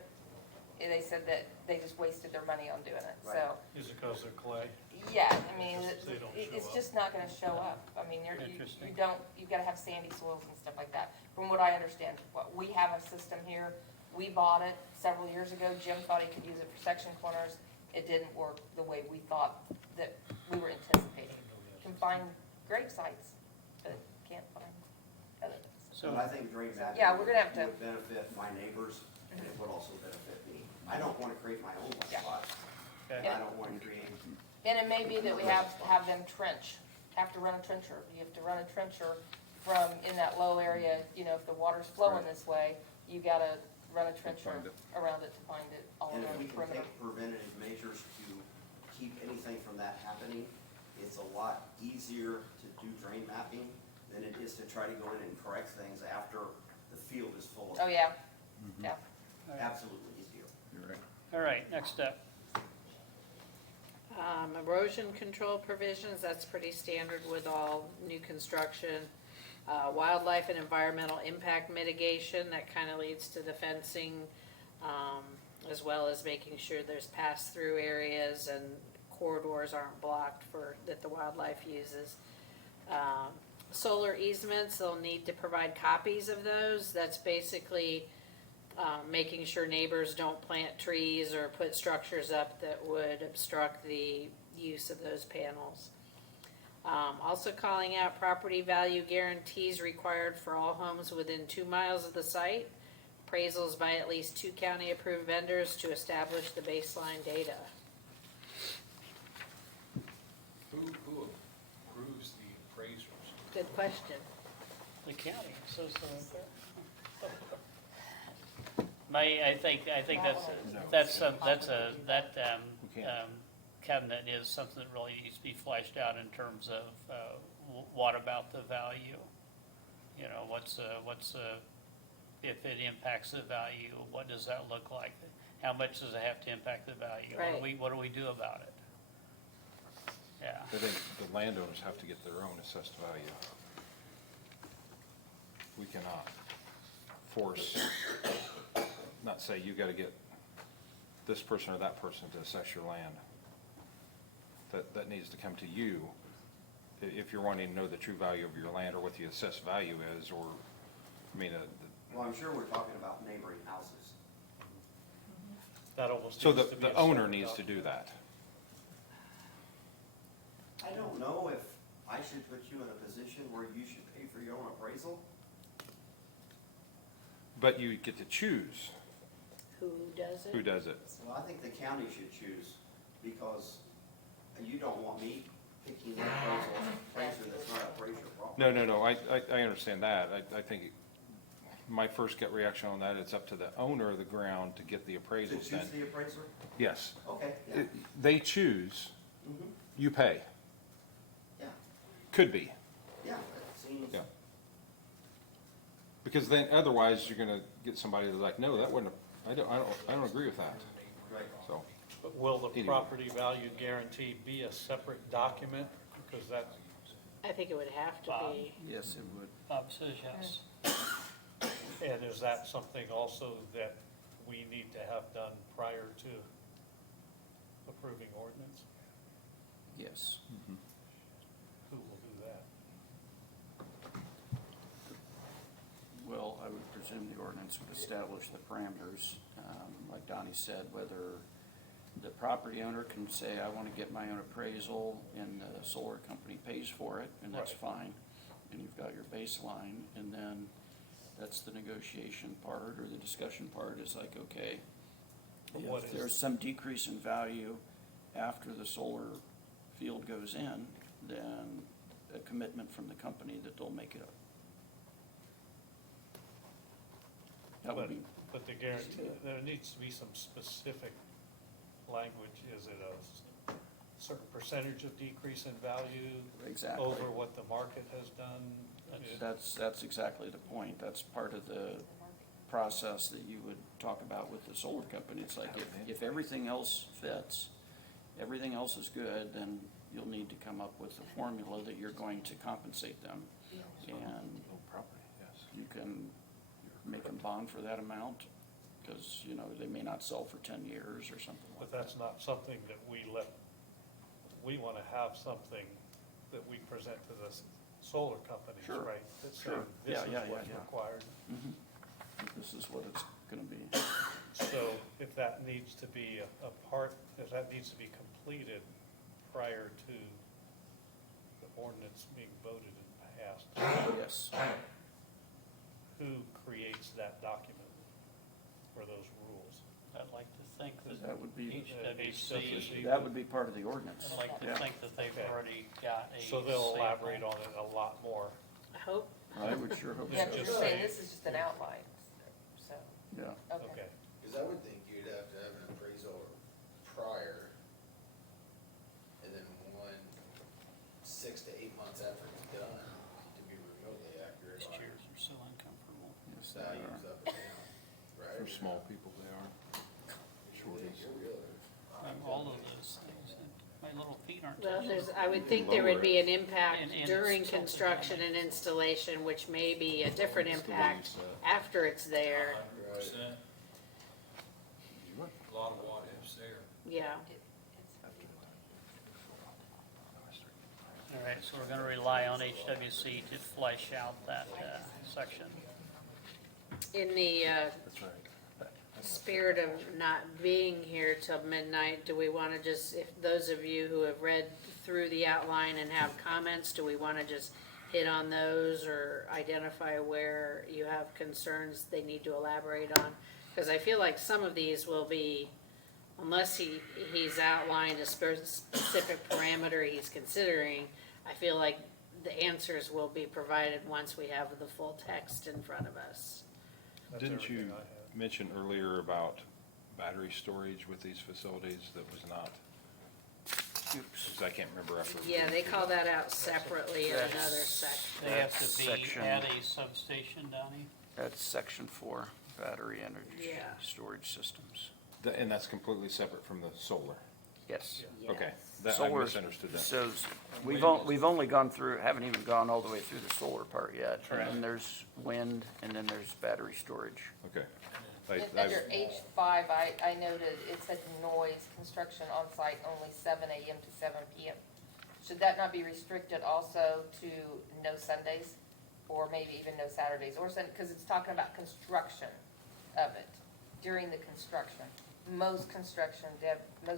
And they said that they just wasted their money on doing it, so. Is it because they're clay? Yeah, I mean, They don't it's show up. just not gonna show up. I mean, you Interesting. don't, you gotta have sandy soils and stuff like that. From what I understand, we have a system here, we bought it several years ago, Jim thought he could use it for section corners. It didn't work the way we thought that we were anticipating. Can find great sites, but can't find other things. But I think drain mapping. Yeah, we're gonna have to- would benefit my neighbors, and it would also benefit me. I don't wanna create my own wet spot. Okay. I don't wanna create, And it may be that we have them trench, have to run a trencher. You have to run a trencher from in that low area, you know, if the water's flowing this way, you gotta run a trencher Find it. around it to find it all And if around we the can perimeter. take preventative measures to keep anything from that happening, it's a lot easier to do drain mapping than it is to try to go in and correct things after the field is full of. Oh, yeah, yeah. Absolutely easier. You're right. All right, next up. Erosion control provisions, that's pretty standard with all new construction. Wildlife and environmental impact mitigation, that kind of leads to the fencing, as well as making sure there's pass-through areas and corridors aren't blocked that the wildlife uses. Solar easements, they'll need to provide copies of those. That's basically making sure neighbors don't plant trees or put structures up that would obstruct the use of those panels. Also calling out property value guarantees required for all homes within 2 miles of the site. Appraisals by at least 2 county-approved vendors to establish the baseline data. Who approves the appraisals? Good question. The county, so right there. I think that cabinet is something that really needs to be fleshed out in terms of, what about the value? You know, if it impacts the value, what does that look like? How much does it have to impact the value? Right. What do we do about it? Yeah. I think the landowners have to get their own assessed value. We cannot force, not say you gotta get this person or that person to assess your land. That needs to come to you if you're wanting to know the true value of your land or what the assessed value is, or, I mean, Well, I'm sure we're talking about neighboring houses. That almost so needs to be the a owner separate needs to do document. that. I don't know if I should put you in a position where you should pay for your own appraisal. But you get to choose Who does it? who does it. Well, I think the county should choose, because you don't want me picking an appraiser that's not appraiser property. No, I understand that. I think my first gut reaction on that, it's up to the owner of the ground to get the To appraisals choose then. the appraiser? Yes. Okay, yeah. They choose, Mhm. you pay. Yeah, Could be. yeah, that seems. Yeah. Because then otherwise you're gonna get somebody that's like, no, that wouldn't, I don't agree with that. Right. So, But will the Anyway. property value guarantee be a separate document? Because that, I think it would have to be. Yes, it would. Bob says yes. and is that something also that we need to have done prior to approving ordinance? Yes. Who will do that? Well, I would presume the ordinance would establish the parameters, like Donnie said, whether the property owner can say, I want to get my own appraisal, and the solar company pays for it, and that's Right. fine. And you've got your baseline, and then that's the negotiation part, or the discussion part is like, okay, But what if is- there's some decrease in value after the solar field goes in, then a commitment from the company that they'll make it up. That would But, be, but the guarantee, there needs to be some specific language. Is it a certain percentage of decrease in value exactly. over what the market has done? That's exactly the point. That's part of the process that you would talk about with the solar company. It's like, if everything else fits, everything else is good, then you'll need to come up with a formula that you're going to compensate them. And you can make them bond for that amount, because, you know, they may not sell for 10 years or something like But that. that's not something that we want to have something that we present to the solar companies, Sure. right? That say, Sure. this Yeah, is yeah, what's yeah. required. Mhm. This is what it's gonna be. So if that needs to be if that needs to be completed prior to the ordinance being voted and passed, Yes. who creates that document for those rules? I'd like to think That that would be, HWC, that would be part of the ordinance. I'd like to Yeah. think that they've Okay. already got a. So they'll sample. elaborate on it a lot more. I hope. I would sure hope Yeah, so. but you're Just saying say- this is just an outline, so. Yeah. Yeah. Okay. Okay. Because I would think you'd have to have an appraisal prior, and then 6 to 8 months after it's done, to be remotely accurate These on chairs are so uncomfortable. Yes, they are. values up and down, right? For small people, they are. Shorties. You're really. All of those things, and my little feet aren't Well, touching. there's, I would think there would be an impact And it's during tilted construction down. and installation, which may be a different It's the way impact it's, after it's there. 100%. A lot of what ifs there. Yeah. All right, so we're gonna rely on HWC to flesh out that, section. In the, That's right. spirit of not being here till midnight, do we wanna just, if those of you who have read through the outline and have comments, do we wanna just hit on those or identify where you have concerns they need to elaborate on? Cause I feel like some of these will be, unless he's outlined a specific parameter he's considering, I feel like the answers will be provided once we have the full text in front of us. That's Didn't you everything I have. mention earlier about battery storage with these facilities that was not, Oops. 'cause I can't remember after. Yeah, they call that out separately in That's- another section. They have That's to be section- at a substation, Donnie? That's section 4, battery energy Yeah. storage systems. And that's completely separate from the solar. Yes. Okay, that, I Solar misunderstood that. says, we've only gone through, haven't even gone all the way through the solar part yet. Correct. And then there's wind, and then there's battery storage. Okay. Under H5, I noted, it said noise, construction on site only 7 AM to 7 PM. Should that not be restricted also to no Sundays, or maybe even no Saturdays, or because it's talking about construction of it, during the construction. Most construction, Deb, when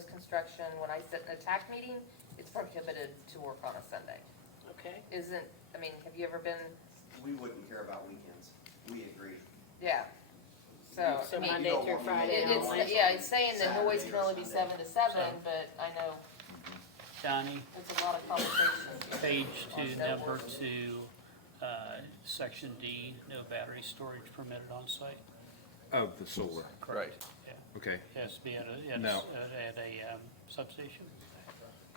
I sit in a TAC meeting, it's prohibited to work on a Sunday. Okay. Have you ever been, We wouldn't care about weekends. We agree. yeah. So, So I mean, Monday through Friday it's, only? yeah, it's saying the noise Saturday can or only be Sunday. 7 to 7, but I know Donnie, it's a lot of conversation. page On 2, snowboard. number 2, section D, no battery storage permitted on site. Of the solar, Right. Yeah, okay. it has to be at a, No. at a substation.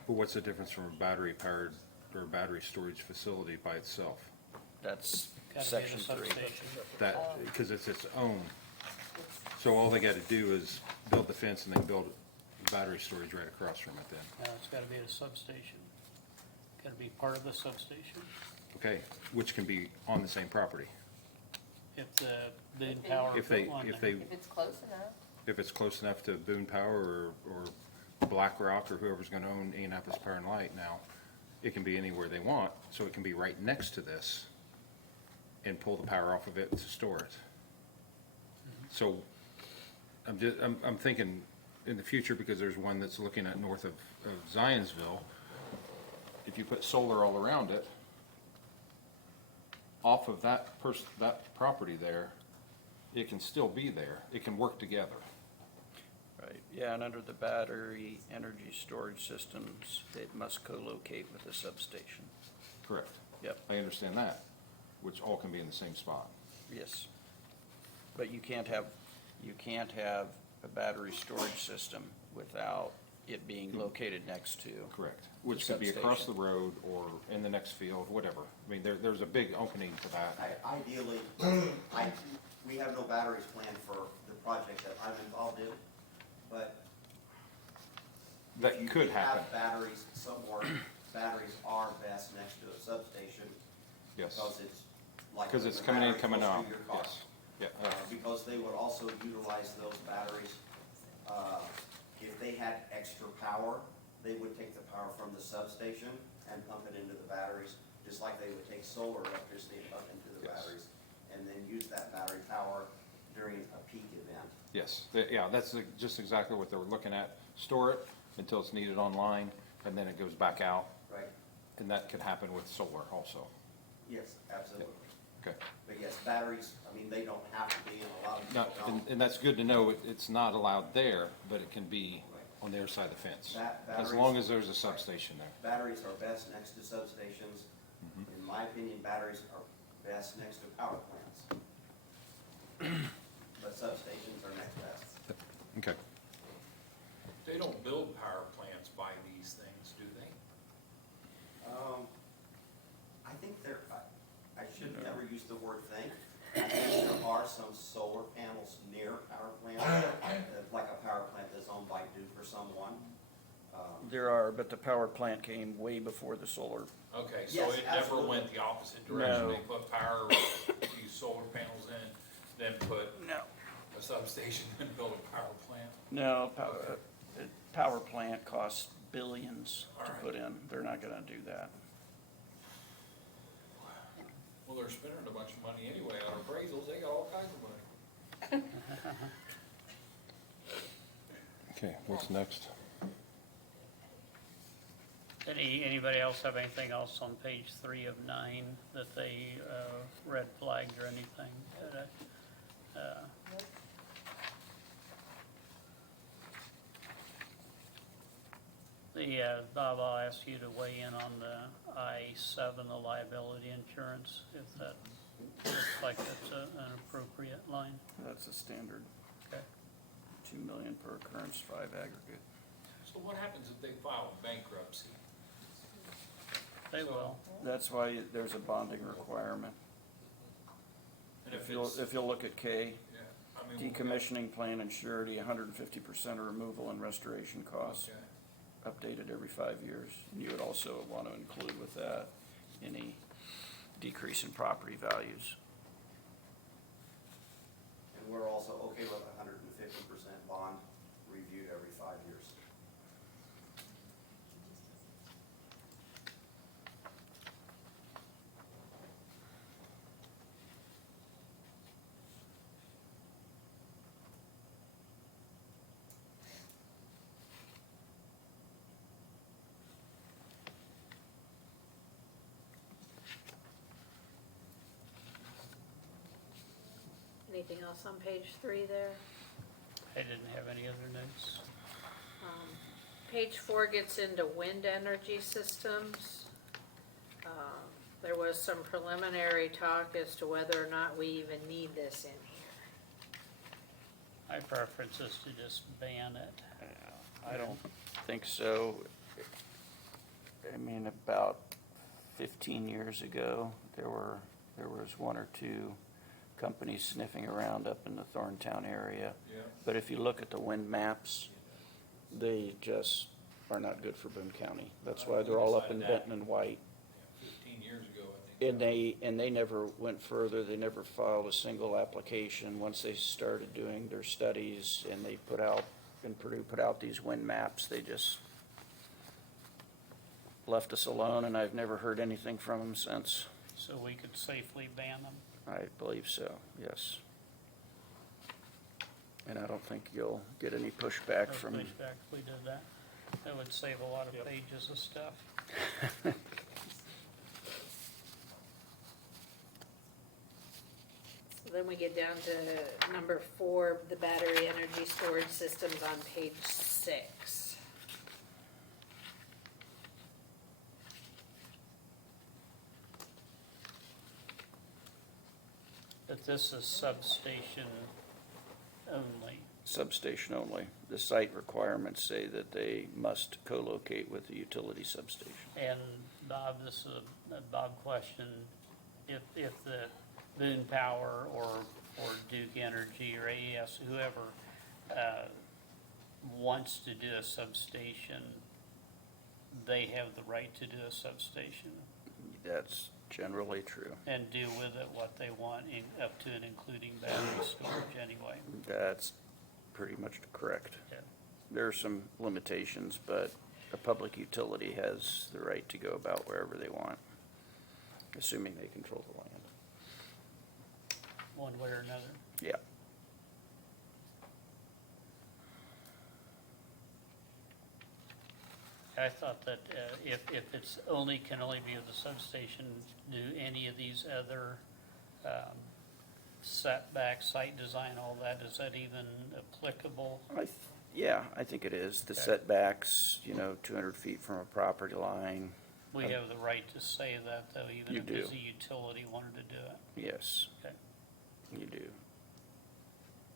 But what's the difference from a battery powered or battery storage facility by itself? That's Gotta be at a section 3. substation. That, because it's its own. So all they gotta do is build the fence and then build battery storage right across from it then. No, it's gotta be at a substation. Gotta be part of the substation. Okay, which can be on the same property. If the Boone Power If they, put one if there. they, If it's close enough. if it's close enough to Boone Power or BlackRock or whoever's gonna own Indianapolis Power and Light now, it can be anywhere they want, so it can be right next to this and pull the power off of it to store it. So I'm thinking in the future, because there's one that's looking at north of Zionsville, if you put solar all around it, off of that property there, it can still be there. It can work together. Right, yeah, and under the battery energy storage systems, it must co-locate with a substation. Correct. Yep. I understand that, which all can be in the same spot. Yes. But you can't have a battery storage system without it being located next to. Correct. Which could be across the road or in the next field, whatever. I mean, there's a big opening for that. Ideally, we have no batteries planned for the project that I'm involved in, but That if you could happen. have batteries somewhere, batteries are best next to a substation. Yes. Because it's like. Because it's the coming in, battery coming goes out. through your car. Yes. Yeah. Because they would also utilize those batteries, if they had extra power, they would take the power from the substation and pump it into the batteries, just like they would take solar electricity and pump into the Yes. batteries, and then use that battery power during a peak event. Yes. Yeah, that's just exactly what they were looking at. Store it until it's needed online, and then it goes back out. Right? And that could happen with solar also. Yes, absolutely. Okay. But yes, batteries, they don't have to be, and a lot of Now, people don't. and that's good to know. It's not allowed there, but it can be on the other side of the fence. As long as there's a substation there. Batteries are best next to substations. Mm-hmm. In my opinion, batteries are best next to power plants. But substations are next best. Okay. They don't build power plants by these things, do they? I think I should never use the word think. I think there are some solar panels near power plants, like a power plant that's owned by Duke or someone. There are, but the power plant came way before the solar. Okay, so Yes, it never absolutely. went the opposite direction, No. they put power, these solar panels in, then put No. a substation and build a power plant? No, power plant costs billions to Alright. put in. They're not gonna do that. Well, they're spending a bunch of money anyway on appraisals, they got all kinds of money. Okay, what's next? Anybody else have anything else on page 3 of 9 that they red flagged or anything? Bob, I'll ask you to weigh in on the I-7, the liability insurance, if that looks like that's an appropriate line. That's a standard. Okay. 2 million per occurrence, 5 aggregate. So what happens if they file bankruptcy? They So- will. That's why there's a bonding requirement. And If you'll look at K, yeah, I mean. decommissioning plan and surety, 150% of removal and restoration costs, Okay. updated every 5 years. And you would also want to include with that any decrease in property values. And we're also okay with 150% bond reviewed every 5 years. Anything else on page 3 there? I didn't have any other notes. Page 4 gets into wind energy systems. There was some preliminary talk as to whether or not we even need this in here. My preference is to just ban it. I don't think so. I mean, about 15 years ago, there was 1 or 2 companies sniffing around up in the Thorntown area. Yeah. But if you look at the wind maps, they just are not good for Boone County. That's why they're all up in Benton and White. 15 years ago, I think. And they never went further, they never filed a single application. Once they started doing their studies and they put out, and Purdue put out these wind maps, they just left us alone, and I've never heard anything from them since. So we could safely ban them. I believe so, yes. And I don't think you'll get any pushback No from, pushback if we did that. That would save a lot of Yep. pages of stuff. So then we get down to number 4, the battery energy storage systems on page 6. But this is substation only. substation only. The site requirements say that they must co-locate with the utility substation. And Bob, this is a Bob question. If the Boone Power or Duke Energy or AES, whoever, wants to do a substation, they have the right to do a substation That's generally true. and do with it what they want, up to and including battery storage anyway. That's pretty much correct. Yeah. There are some limitations, but a public utility has the right to go about wherever they want, assuming they control the land. One way or another. Yeah. I thought that if it's only, can only be with the substation, do any of these other setback, site design, all that, is that even applicable? Yeah, I think it is. The Okay. setbacks, 200 feet from a property line. We have the right to say that, though, even You if it's do. a utility wanted to do it. Yes, Okay. you do.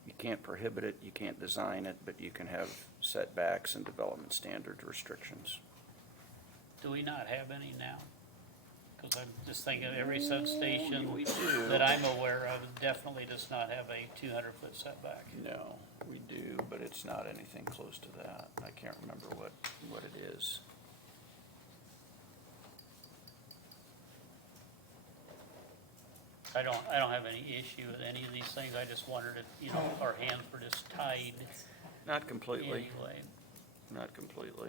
You can't prohibit it, you can't design it, but you can have setbacks and development standard restrictions. Do we not have any now? Because I'm just thinking every substation We do. that I'm aware of definitely does not have a 200-foot setback. No, we do, but it's not anything close to that. I can't remember what it is. I don't have any issue with any of these things. I just wondered if, you know, our hands were just tied Not completely, anyway. not completely.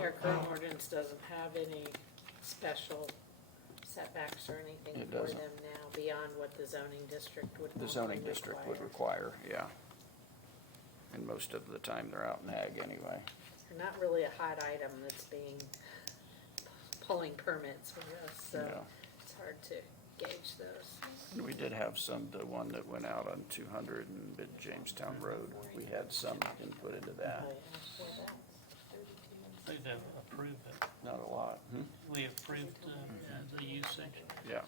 Our current ordinance doesn't have any special setbacks or anything It for doesn't. them now beyond what the zoning district would The zoning normally district would require. require, yeah. And most of the time, they're out in ag anyway. They're not really a hot item that's being, pulling permits for us, so Yeah. it's hard to gauge those. And we did have some, the one that went out on 200 and Mid Jamestown Road, we had some input into that. Oh, yeah, well, that's- They'd have approved it. Not a lot. We approved the usage. Yeah.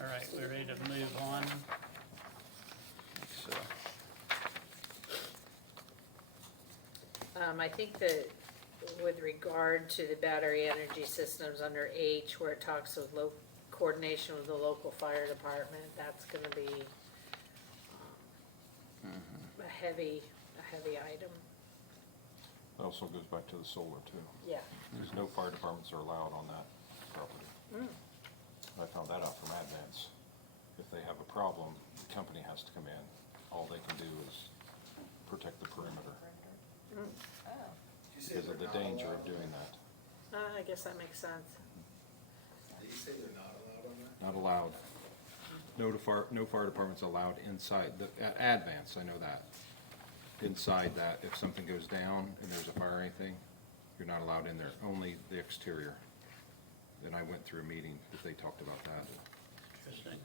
All right, we're ready to move on. So, I think that with regard to the battery energy systems under H, where it talks of coordination with the local fire department, that's gonna be a heavy item. It also goes back to the solar too. Yeah. Because no fire departments are allowed on that property. I found that out from Advance. If they have a problem, the company has to come in. All they can do is protect the perimeter because of the danger of doing that. I guess that makes sense. Did you say they're not allowed on that? Not allowed. No fire department's allowed inside, at Advance, I know that. Inside that, if something goes down and there's a fire or anything, you're not allowed in there, only the exterior. And I went through a meeting that they talked about that. Interesting.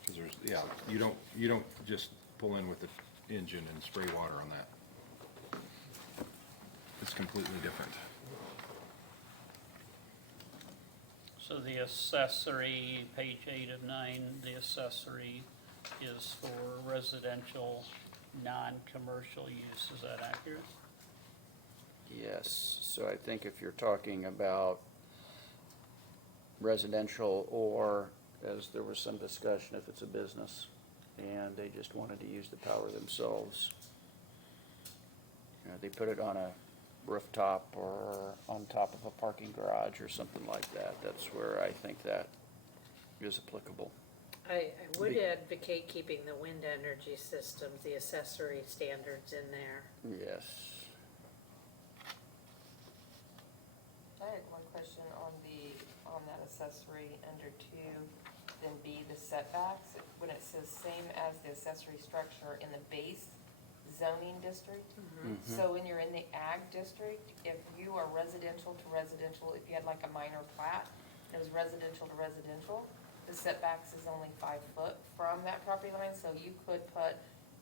Because there's, yeah, you don't just pull in with the engine and spray water on that. It's completely different. So the accessory, page 8 of 9, the accessory is for residential, non-commercial use. Is that accurate? yes, so I think if you're talking about residential or, as there was some discussion, if it's a business and they just wanted to use the power themselves, they put it on a rooftop or on top of a parking garage or something like that, that's where I think that is applicable. I would advocate keeping the wind energy systems, the accessory standards in there. Yes. I had one question on that accessory under 2, then B, the setbacks, when it says same as the accessory structure in the base zoning district. So when you're in the ag district, if you are residential to residential, if you had like a minor plat, it was residential to residential, the setbacks is only 5 foot from that property line, so you could put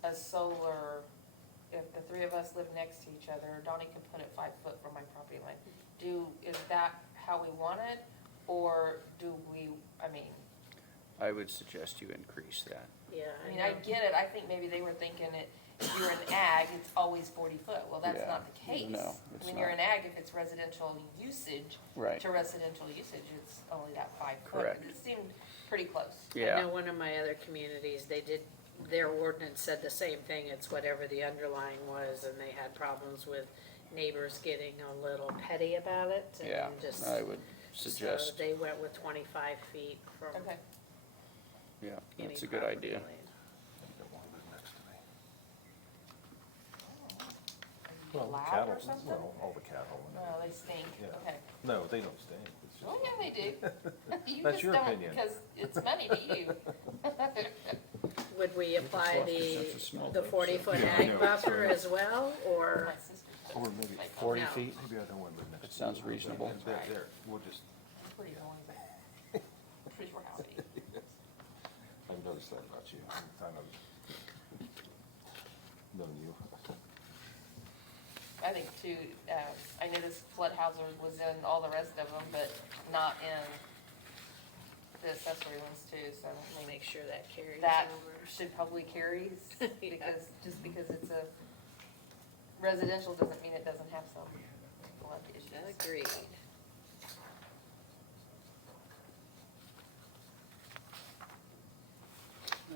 a solar, if the 3 of us live next to each other, Donnie could put it 5 foot from my property line. Is that how we want it, or do we, I would suggest you increase that. Yeah, I get it, I think maybe they were thinking it, if you're in ag, it's always 40 foot, well, that's Yeah. not the case. No, it's When you're not. in ag, if it's residential usage Right. to residential usage, it's only that 5 foot. Correct. It seemed pretty close. I Yeah, know one of my other communities, their ordinance said the same thing, it's whatever the underlying was, and they had problems with neighbors getting a little petty about it, yeah, and just, I would so suggest, they went with 25 feet from Okay. yeah, any that's a good property idea. line. Loud or something? all the cattle. No, they stink, Yeah. okay. No, they don't stink. Oh, yeah, they do. You That's just your don't, opinion. because it's money to you. Would we apply That's a small the boat, 40-foot Yeah, I ag know. buffer as well, or? My sister does. Or maybe Like, 40 No. feet, maybe I don't want to live next That to sounds you. reasonable. There, we'll just, I'm pretty noisy. Pretty rowdy. I've noticed that about you. I've known you. I think too, I noticed flood hazard was in all the rest of them, but not in the accessory ones too, so I mean, Make sure that carries that over. should probably carry, because, just because it's a residential doesn't mean it doesn't have some flood issues. Agreed.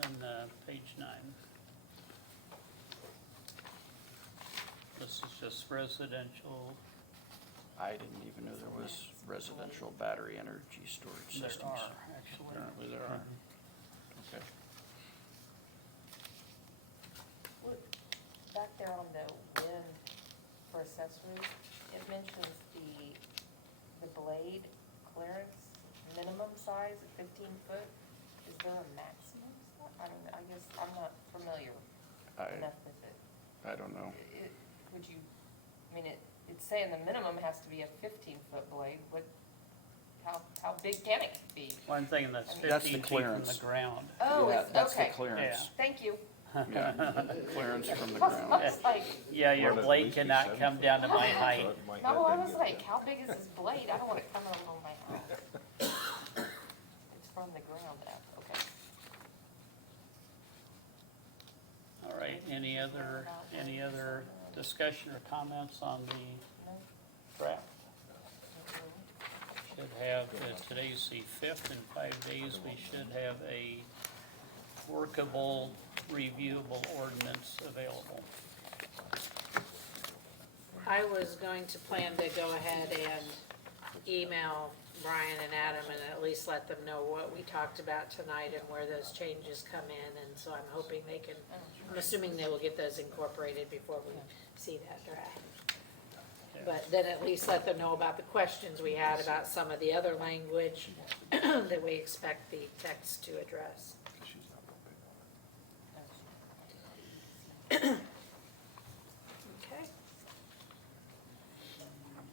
And, page 9. This is just residential. I didn't even know there was residential battery energy storage There systems. are, actually. Apparently there are. Okay. Look, back there on the wind for accessories, it mentions the blade clearance, minimum size at 15 foot. Is there a maximum size? I mean, I guess I'm not familiar enough with it. I don't know. Would you, I mean, it's saying the minimum has to be a 15-foot blade. How big can it be? One thing that's That's the 15 feet from the clearance. ground. Oh, Yeah, it's, that's the okay. clearance. Thank you. Yeah, clearance from the I ground. was like, Yeah, your blade cannot come down to my height. no, I was like, how big is this blade? I don't want it coming over my house. It's from the ground up, okay. All right, any other discussion or comments on the draft? Should have, today's the 5th, in 5 days, we should have a workable, reviewable ordinance available. I was going to plan to go ahead and email Brian and Adam and at least let them know what we talked about tonight and where those changes come in, and so I'm hoping they can, I'm assuming they will get those incorporated before we see that draft. But then at least let them know about the questions we had about some of the other language that we expect the text to address. Okay.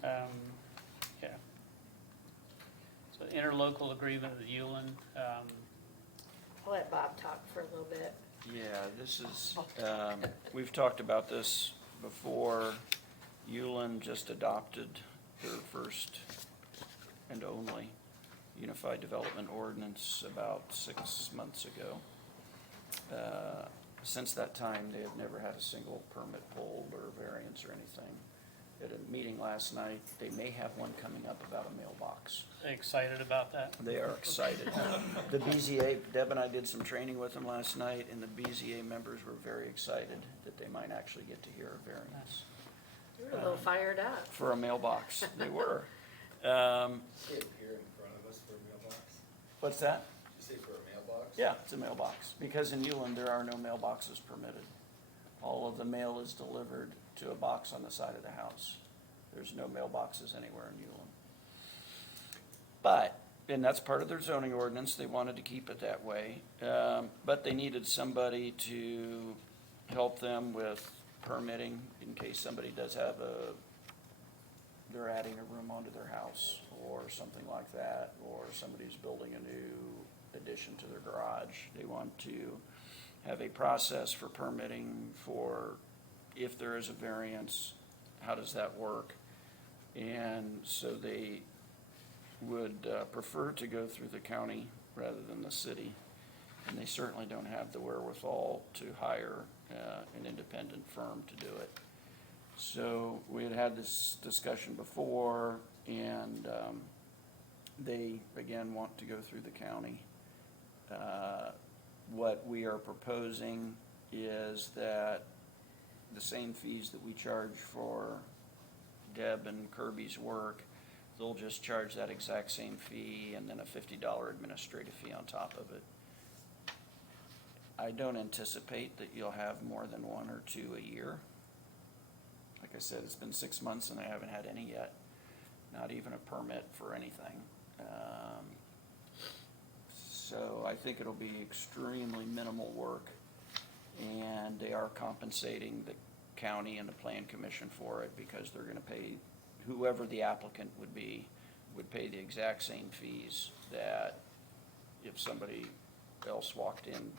Yeah. So interlocal agreement with Yulin, I'll let Bob talk for a little bit. Yeah, this is, we've talked about this before. Yulin just adopted their first and only Unified Development Ordinance about 6 months ago. Since that time, they have never had a single permit pulled or variance or anything. At a meeting last night, they may have one coming up about a mailbox. excited about that? They are excited. The BZA, Deb and I did some training with them last night, and the BZA members were very excited that they might actually get to hear a variance. You were a little fired up. For a mailbox, they were. See it here in front of us for a mailbox? What's that? Did you say for a mailbox? Yeah, it's a mailbox, because in Newland, there are no mailboxes permitted. All of the mail is delivered to a box on the side of the house. There's no mailboxes anywhere in Newland. But, and that's part of their zoning ordinance, they wanted to keep it that way, but they needed somebody to help them with permitting in case somebody does have they're adding a room onto their house or something like that, or somebody's building a new addition to their garage. They want to have a process for permitting for if there is a variance, how does that work? And so they would prefer to go through the county rather than the city. And they certainly don't have the wherewithal to hire an independent firm to do it. So we had had this discussion before, and they, again, want to go through the county. What we are proposing is that the same fees that we charge for Deb and Kirby's work, they'll just charge that exact same fee and then a $50 administrative fee on top of it. I don't anticipate that you'll have more than one or two a year. Like I said, it's been 6 months and I haven't had any yet, not even a permit for anything. So I think it'll be extremely minimal work, and they are compensating the county and the plan commission for it because they're gonna pay, whoever the applicant would be, would pay the exact same fees that if somebody else walked in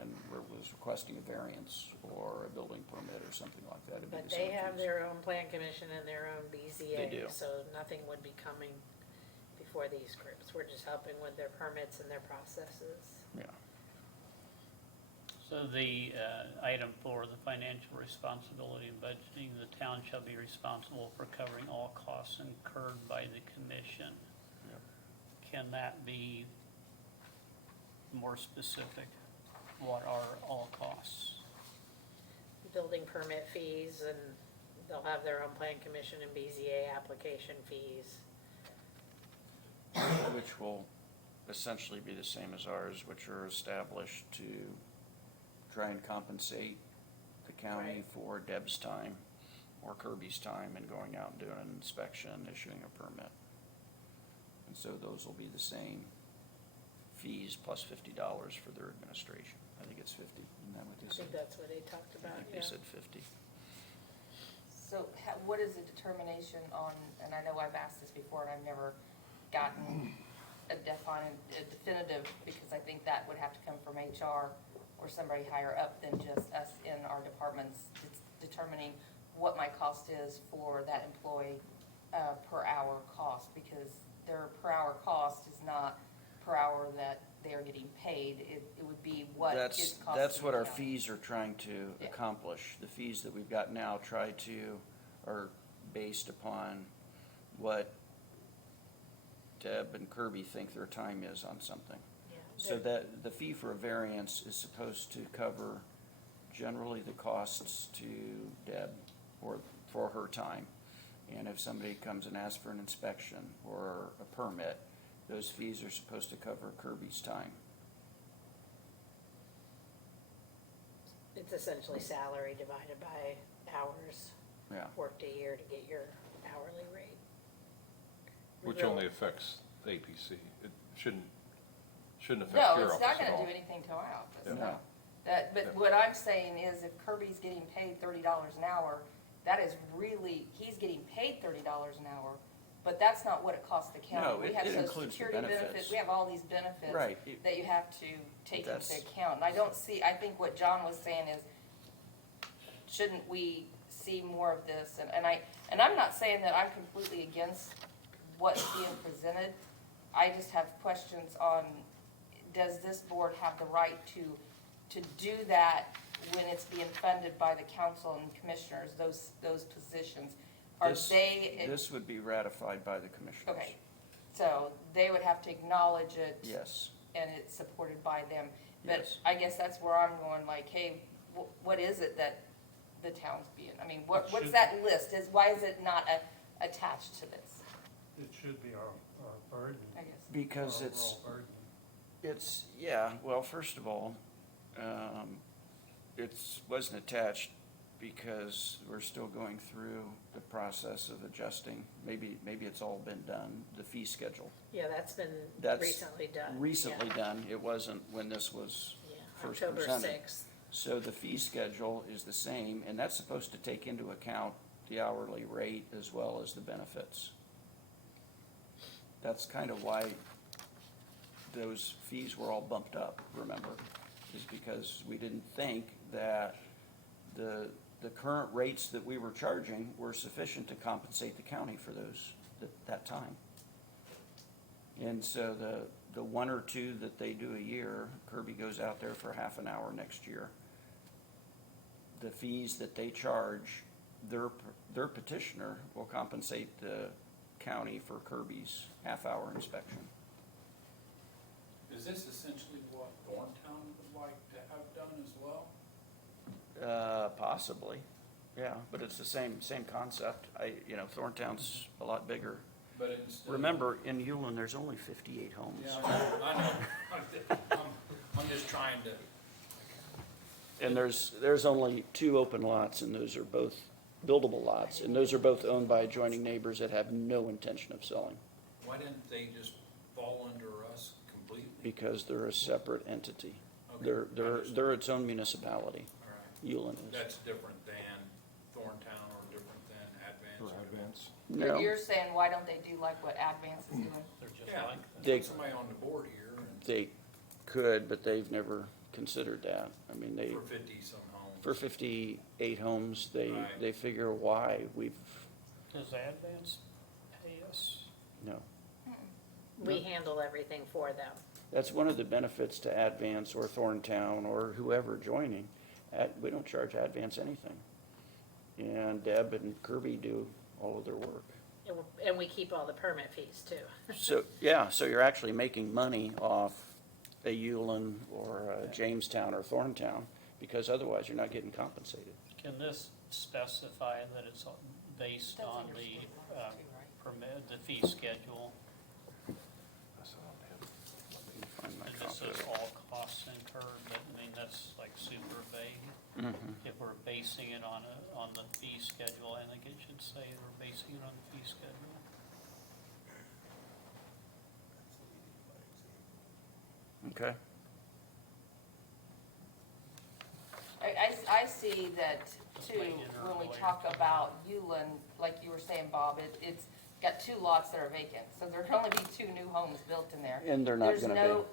and was requesting a variance or a building permit or something like that, it'd be But the they same have fees. their own plan commission and their own BZA. They do. So nothing would be coming before these groups. We're just helping with their permits and their processes. Yeah. So the item 4, the financial responsibility and budgeting, the town shall be responsible for covering all costs incurred by the commission. Yep. Can that be more specific? What are all costs? Building permit fees, and they'll have their own plan commission and BZA application fees. Which will essentially be the same as ours, which are established to try and compensate the county Right. for Deb's time or Kirby's time in going out and doing an inspection, issuing a permit. And so those will be the same fees plus $50 for their administration. I think it's 50, isn't that what they I said? think that's what they talked I about, think yeah. they said 50. So what is the determination on, and I know I've asked this before and I've never gotten a definitive, because I think that would have to come from HR or somebody higher up than just us in our departments, determining what my cost is for that employee per hour cost, because their per hour cost is not per hour that they are getting paid. It would be what it's costing. That's what the our county. fees are trying to Yeah. accomplish. The fees that we've got now are based upon what Deb and Kirby think their time is on something. Yeah, So they're- that, the fee for a variance is supposed to cover generally the costs to Deb or for her time. And if somebody comes and asks for an inspection or a permit, those fees are supposed to cover Kirby's time. It's essentially salary divided by hours Yeah. worked a year to get your hourly rate. Which Real- only affects the APC. It shouldn't affect No, your it's office not at gonna all. do anything to our office, Yeah. no. But what I'm saying is if Kirby's getting paid $30 an hour, that is really, he's getting paid $30 an hour, but that's not what it costs the county. No, We have it Social includes the Security benefits. We have all these benefits Right. that you have to take That's- into account. And I think what John was saying is, shouldn't we see more of this? And I'm not saying that I'm completely against what's being presented. I just have questions on, does this board have the right to do that when it's being funded by the council and commissioners, those positions? Are This- they? This would be ratified by the commissioners. Okay, so they would have to acknowledge it. Yes. And it's supported by them. But Yes. I guess that's where I'm going, like, hey, what is it that the town's being, I mean, what's should- that list? Why is it not attached to this, It should be our burden. I guess? Because our it's, overall burden. yeah, well, first of all, wasn't attached because we're still going through the process of adjusting. Maybe it's all been done, the fee schedule. Yeah, that's been That's recently done. Recently Yeah. done, it wasn't when this was Yeah, first October presented. 6th. So the fee schedule is the same, and that's supposed to take into account the hourly rate as well as the benefits. That's kind of why those fees were all bumped up, remember, is because we didn't think that the current rates that we were charging were sufficient to compensate the county for that time. And so the one or two that they do a year, Kirby goes out there for half an hour next year. The fees that they charge, their petitioner will compensate the county for Kirby's half-hour inspection. Is this essentially what Thorntown would like to have done as well? Possibly, yeah, but it's the same concept. Thorntown's a lot bigger. But instead. Remember, in Hewlin, there's only 58 homes. Yeah, I know. I'm just trying to, And there's only 2 open lots, and those are both buildable lots, and those are both owned by adjoining neighbors that have no intention of selling, why didn't they just fall under us completely? because they're a separate entity. Okay, They're its own municipality, All right. Hewlin is. That's different than Thorntown or different than Advance? For or- Advance. No, You're saying, why don't they do like what Advance is doing? They're just Yeah, like that. They- somebody on the board here and. they could, but they've never considered that. I mean, they, For 50-some homes. for 58 homes, they Right. figure why we've, Does Advance pay us? no. We handle everything for them. That's one of the benefits to Advance or Thorntown or whoever joining. We don't charge Advance anything. And Deb and Kirby do all of their work. And we keep all the permit fees too. So, yeah, so you're actually making money off a Ullin or a Jamestown or Thorntown, because otherwise you're not getting compensated. Can this specify that it's based on the permit, the fee schedule? Find my And this copy of is it. all costs incurred, but I mean, that's like super vague. Mhm. If we're basing it on the fee schedule, I think it should say we're basing it on the fee schedule. Okay. I see that too, when we talk about Ullin, like you were saying, Bob, it's got 2 lots that are vacant, so there can only be 2 new homes built in there. And they're not gonna There's no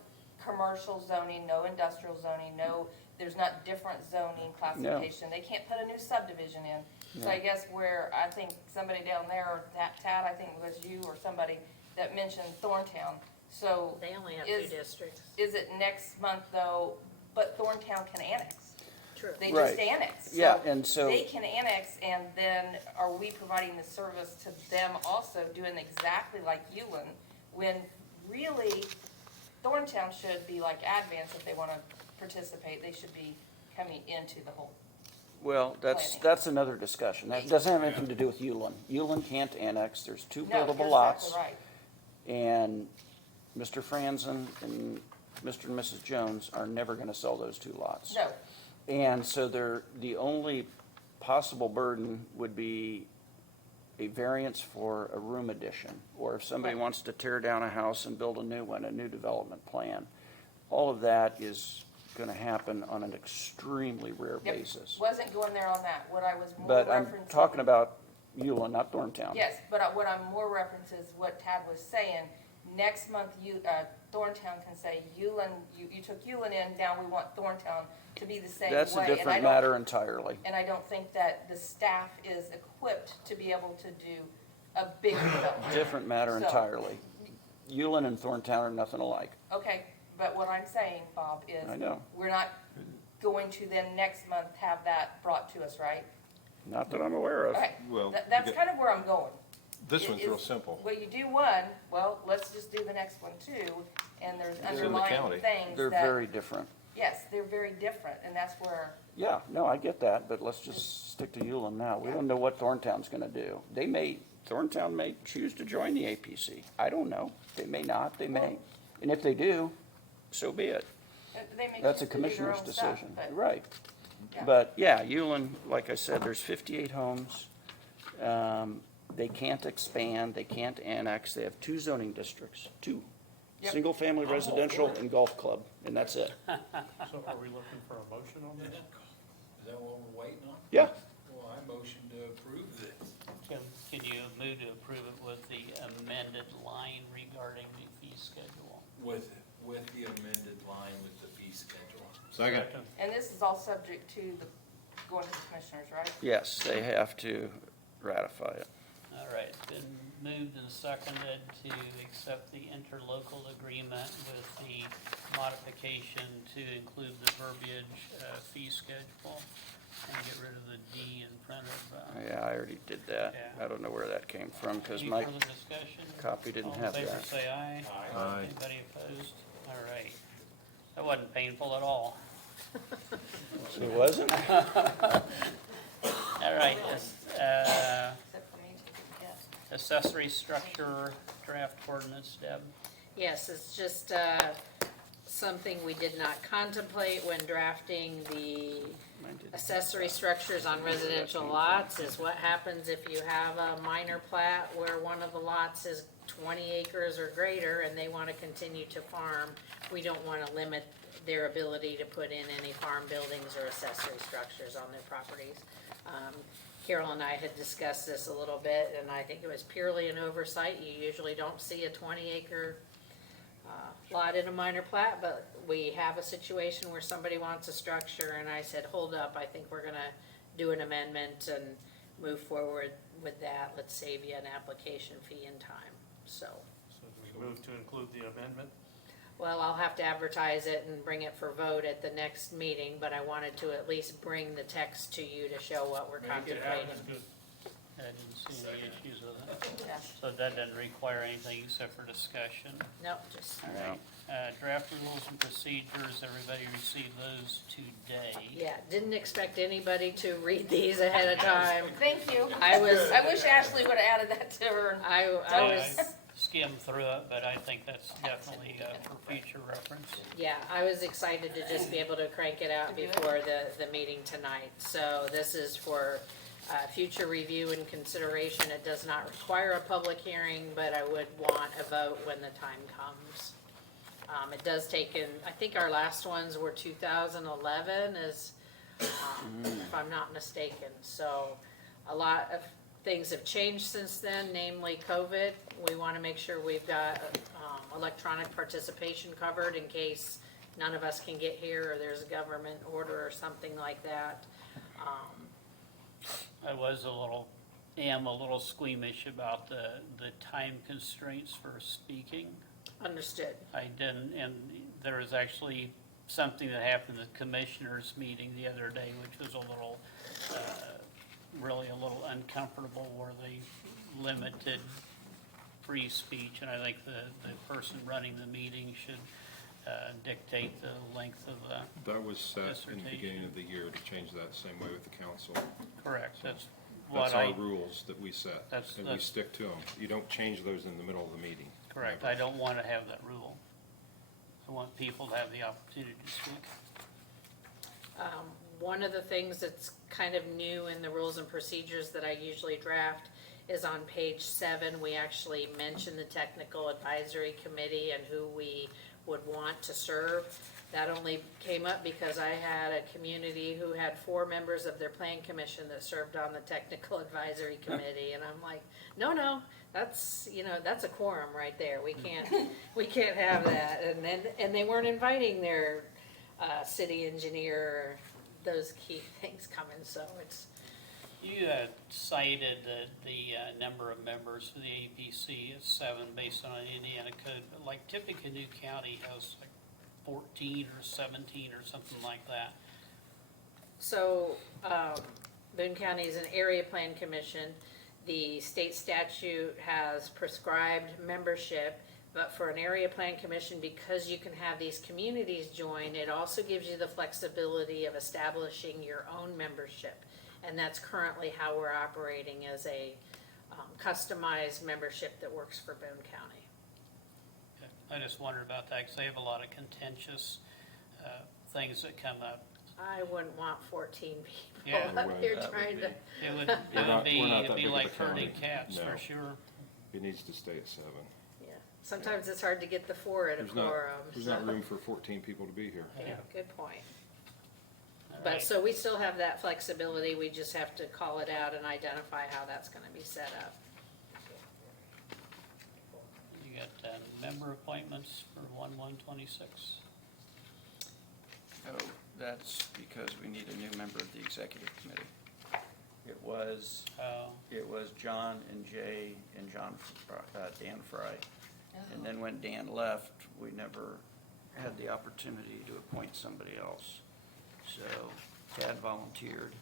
commercial zoning, no industrial zoning, there's not different zoning classification. They can't put a new subdivision in. So No. I guess where, I think somebody down there, or Tad, I think it was you or somebody that mentioned Thorntown. So They only have 2 Is- districts. is it next month though, but Thorntown can annex? True. They Right. just annex. Yeah, and so- They can annex, and then are we providing the service to them also, doing exactly like Ullin? When really, Thorntown should be like Advance if they wanna participate, they should be coming into the whole. Well, that's another discussion. That doesn't have anything to do with Ullin. Ullin can't annex. There's 2 No, buildable you're lots. exactly right. And Mr. Franzen and Mr. and Mrs. Jones are never gonna sell those 2 lots. No, And so the only possible burden would be a variance for a room addition, or if somebody Right. wants to tear down a house and build a new one, a new development plan. All of that is gonna happen on an extremely rare Yep. basis. wasn't going there on that. What I was more But I'm referencing. talking about Ullin, not Thorntown. Yes, but what I'm more referencing is what Tad was saying. Next month, Thorntown can say, Ullin, you took Ullin in, now we want Thorntown to be the same way. That's a And I different don't- matter entirely. And I don't think that the staff is equipped to be able to do a big development. Different matter So- entirely. Ullin and Thorntown are nothing alike. Okay, but what I'm saying, Bob, is I know. we're not going to then next month have that brought to us, right? Not that I'm aware of. Okay, Well, that's you kind of where I'm going. This one's real Is- simple. Well, you do one, well, let's just do the next one too, and there's in the underlying county. things They're that, very different. yes, they're very different, and that's where, Yeah, no, I get that, but let's just stick to Ullin now. We don't know what Thorntown's gonna do. Thorntown may choose to join the APC. I don't know. They may not, they may. And if they do, so be it. they make. That's a choose to do their commissioner's own stuff, decision. but- Right. Yeah. But, yeah, Ullin, like I said, there's 58 homes. They can't expand, they can't annex. They have 2 zoning districts, 2. Yep. Single-family residential and golf club, and that's it. So are we looking for a motion on this? Is that what we're waiting on? Yeah. Well, I motion to approve this. Can you move to approve it with the amended line regarding the fee schedule? With the amended line with the fee schedule. Second. And this is all subject to the, going to the commissioners, right? Yes, they have to ratify it. All right, been moved and seconded to accept the interlocal agreement with the modification to include the verbiage fee schedule and get rid of the D in front of. Yeah, I already did that. Yeah. I don't know where that came from, because Any my further discussion? copy didn't All have in favor, that. say aye. Aye. Anybody opposed? All right. That wasn't painful at all. It wasn't? All right, Except for me taking a guess. accessory structure draft ordinance, Deb. Yes, it's just something we did not contemplate when drafting the accessory structures on residential lots, is what happens if you have a minor plat where one of the lots is 20 acres or greater and they want to continue to farm. We don't want to limit their ability to put in any farm buildings or accessory structures on their properties. Carol and I had discussed this a little bit, and I think it was purely an oversight. You usually don't see a 20-acre lot in a minor plat, but we have a situation where somebody wants a structure, and I said, hold up, I think we're gonna do an amendment and move forward with that. Let's save you an application fee and time, so. So do we move to include the amendment? Well, I'll have to advertise it and bring it for vote at the next meeting, but I wanted to at least bring the text to you to show what we're Make it happen. contemplating. I didn't see any issues with it. Yeah. So that doesn't require anything except for discussion. Nope, just, All right. Draft rules and procedures, everybody received those today. yeah, didn't expect anybody to read these ahead of time. Thank you. I was, I wish Ashley would've added that to her. I was, Skimmed through it, but I think that's definitely for future reference. yeah, I was excited to just be able to crank it out before the meeting tonight. So this is for future review and consideration. It does not require a public hearing, but I would want a vote when the time comes. It does take in, I think our last ones were 2011 is, if I'm not mistaken. So a lot of things have changed since then, namely COVID. We want to make sure we've got electronic participation covered in case none of us can get here or there's a government order or something like that. I am a little squeamish about the time constraints for speaking. Understood. I didn't, and there was actually something that happened at the commissioners' meeting the other day, which was a little, really a little uncomfortable, where they limited free speech, and I think the person running the meeting should dictate the length of the. That was set in the dissertation. beginning of the year to change that same way with the council. Correct, that's That's what I, our rules that we set, and we that's- stick to them. You don't change those in the middle of the meeting. correct, I don't want to have that rule. I want people to have the opportunity to speak. One of the things that's kind of new in the rules and procedures that I usually draft is on page 7. We actually mention the technical advisory committee and who we would want to serve. That only came up because I had a community who had 4 members of their plan commission that served on the technical advisory committee, and I'm like, no, that's, that's a quorum right there. We can't have that. And they weren't inviting their city engineer, or those key things coming, so it's, You cited the number of members for the APC is 7 based on Indiana code, but like Tippecanoe County has like 14 or 17 or something like that. so, Boone County is an area plan commission. The state statute has prescribed membership, but for an area plan commission, because you can have these communities join, it also gives you the flexibility of establishing your own membership. And that's currently how we're operating, as a customized membership that works for Boone County. I just wondered about that because they have a lot of contentious things that come up. I wouldn't want 14 people Yeah. up here That would trying to. It would, We're it would not be, that it'd be big of a like herding county. cats No. for sure. It needs to stay at 7. Yeah, sometimes it's hard to get the 4 at a There's not, quorum. there's so- not room for 14 people to be here. Yeah, good point. All But right. so we still have that flexibility, we just have to call it out and identify how that's gonna be set up. You got member appointments for 1/1/26. Oh, that's because we need a new member of the executive committee. It was John and Jay and Dan Fry. And then when Dan left, we never had the opportunity to appoint somebody else. So Tad volunteered.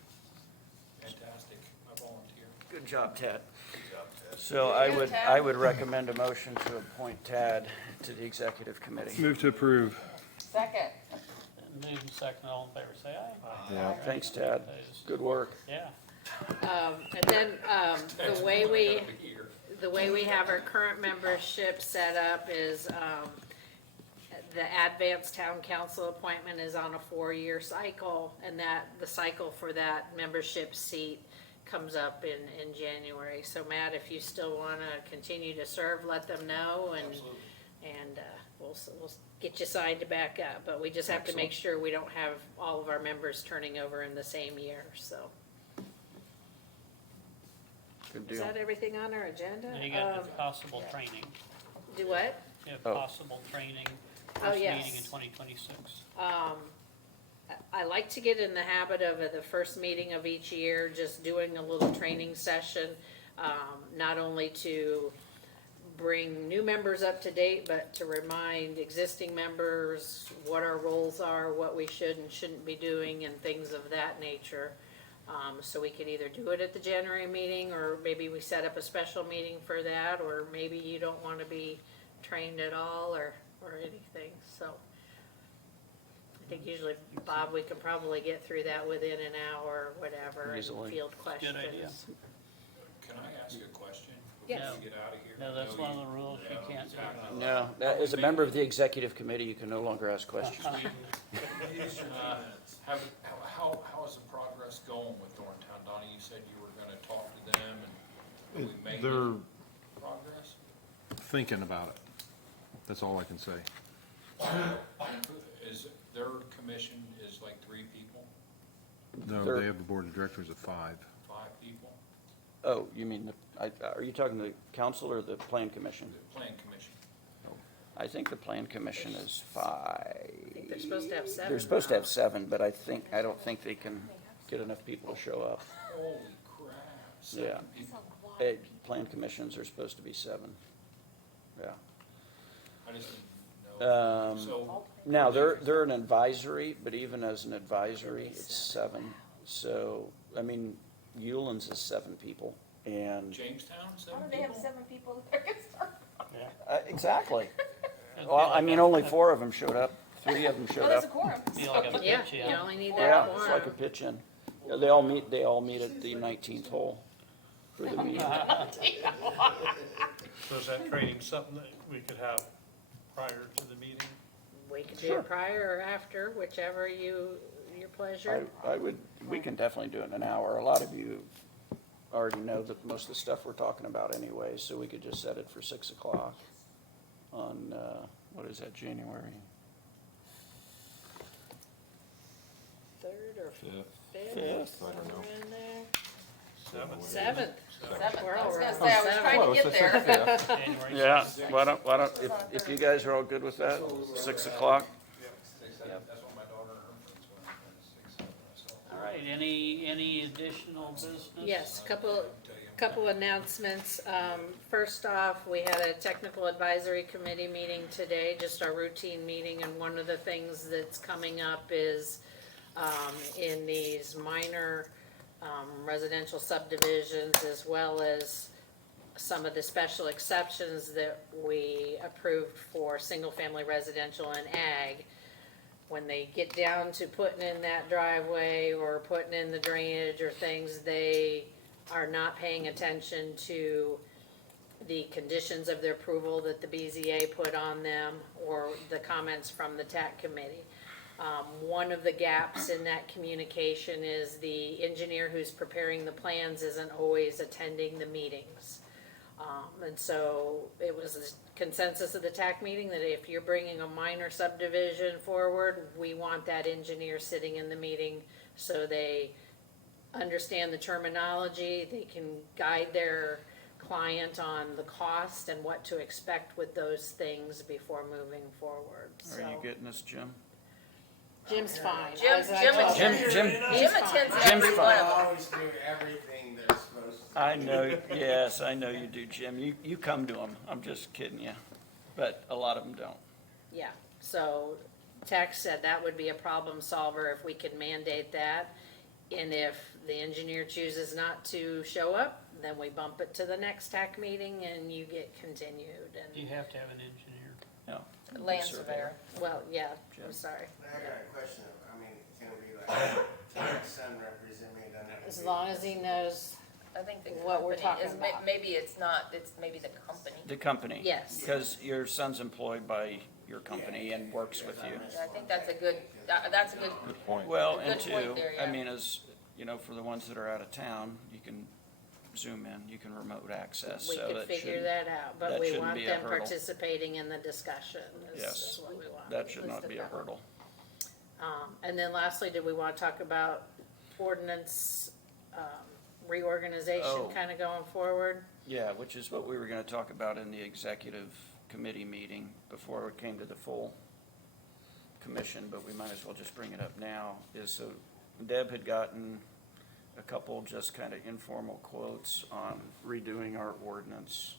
Fantastic, I volunteer. Good job, Tad. Good job, Ted. So Good, Tad. I would recommend a motion to appoint Tad to the executive committee. Move to approve. Second. Moved and second, all in favor, say aye. Yeah. Thanks, Tad. Opposed? Good work. Yeah. And then, the way we have our current membership set up is, the advanced town council appointment is on a 4-year cycle, and the cycle for that membership seat comes up in January. So Matt, if you still wanna continue to serve, let them know, and we'll get you signed to back up. But we just have to make sure we don't have all of our members turning over in the same year, so. Good Is deal. that everything on our agenda? Then you got the possible training. Do what? if Oh. possible training, Oh, first yes. meeting in 2026. I like to get in the habit of at the first meeting of each year, just doing a little training session, not only to bring new members up to date, but to remind existing members what our roles are, what we should and shouldn't be doing, and things of that nature. So we can either do it at the January meeting, or maybe we set up a special meeting for that, or maybe you don't wanna be trained at all, or anything, so. I think usually, Bob, we could probably get through that within an hour or whatever, and Easily. field questions. idea. Can I ask a question Yes. before we get out of here? No, that's one of the rules, you Yeah, can't do exactly. No, as a member of the executive committee, you can no longer ask questions. How is the progress going with Thorntown? Donnie, you said you were gonna talk to them, and we made They're any progress? thinking about it. That's all I can say. Is their commission is like 3 people, No, They're- they have a board of directors of 5. 5 people, Oh, you mean, are you talking the council or the plan commission? the plan commission? I think the plan commission is I 5. think they're supposed to have 7. They're supposed to now. have 7, but I don't think they can get enough people to show up. Holy crap. Yeah. 7 people. Plan commissions are supposed to be 7. Yeah. I just didn't know. So, Now, they're an advisory, but even as an advisory, it's 7. So, I mean, Euland's is 7 people, and, Jamestown, How 7 do they have people? 7 people that can start? exactly. Well, I mean, only 4 of them showed up, 3 of them Oh, showed there's a up. quorum. Be like a Yeah, pitch, you yeah. only need Yeah, that it's like a one. pitch-in. Yeah, they all meet at the 19th hole for the meeting. So is that training something that we could have prior to the meeting? We could do Sure. it prior or after, whichever your pleasure. We can definitely do it in an hour. A lot of you already know that most of the stuff we're talking about anyway, so we could just set it for 6 o'clock on, what is that, January? 3rd or 5th? Fifth, I don't know. somewhere in there. 7th? 7th. 7. We're I all was gonna around say, I was 7. trying to get there. January Yeah, 6th. why don't, if you guys are all good with that, 6 o'clock? That's what my daughter and her friends went, 6, 7, I saw. All right, any additional business? Yes, couple announcements. First off, we had a technical advisory committee meeting today, just our routine meeting, and one of the things that's coming up is, in these minor, residential subdivisions, as well as some of the special exceptions that we approved for single-family residential and ag. When they get down to putting in that driveway or putting in the drainage or things, they are not paying attention to the conditions of their approval that the BZA put on them or the comments from the TAC committee. One of the gaps in that communication is the engineer who's preparing the plans isn't always attending the meetings. And so it was the consensus of the TAC meeting that if you're bringing a minor subdivision forward, we want that engineer sitting in the meeting so they understand the terminology, they can guide their client on the cost and what to expect with those things before moving forward, so. Are you getting this, Jim? Jim's fine. Jim as I told Jim, him. Jim, He's attends fine. every Jim's one fine. of them. always do everything they're supposed to. I know, yes, I know you do, Jim. You come to them. I'm just kidding you. But a lot of them don't. Yeah, so Tex said that would be a problem solver if we could mandate that. And if the engineer chooses not to show up, then we bump it to the next TAC meeting and you get continued You and, have to have an engineer. No. Land surveyor. well, yeah, I'm sorry. I got a question, I mean, it's gonna be like, Terry's son represent me, doesn't have to As be- long as he knows, I think the What we're company is, talking about. maybe it's not, it's maybe the company. The company. Yes. Because your son's employed by your company and works with you. I think that's a good, that's a good, Well, Good and point two, there, I yeah. mean, as, you know, for the ones that are out of town, you can zoom in, you can remote access, we so could that figure should, that out, but that we shouldn't want be a them hurdle. participating in the discussion is Yes, what we want. that should not listed be a down. hurdle. And then lastly, did we want to talk about ordinance, reorganization Oh. kind of going forward. Yeah, which is what we were gonna talk about in the executive committee meeting before it came to the full commission, but we might as well just bring it up now, is so Deb had gotten a couple just kind of informal quotes on redoing our ordinance,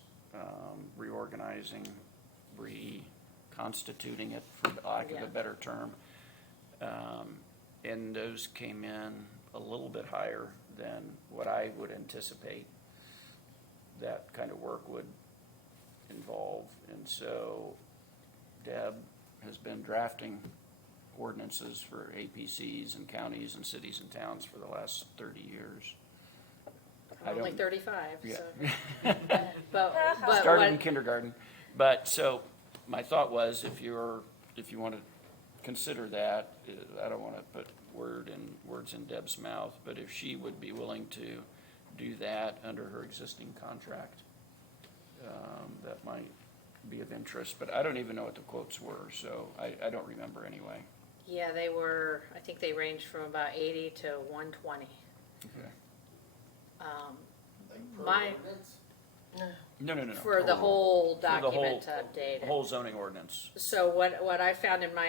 reorganizing, reconstituting it, for lack of Yeah. a better term. And those came in a little bit higher than what I would anticipate that kind of work would involve. And so Deb has been drafting ordinances for APCs and counties and cities and towns for the last 30 years. I Only don't- 35, Yeah. so. But Started in what, kindergarten. But, so, my thought was, if you want to consider that, I don't want to put words in Deb's mouth, but if she would be willing to do that under her existing contract, that might be of interest. But I don't even know what the quotes were, so I don't remember anyway. yeah, they were, I think they ranged from about 80 to 120. Okay. My, No. for the whole For the whole- document to update it. Whole zoning ordinance. So what I found in my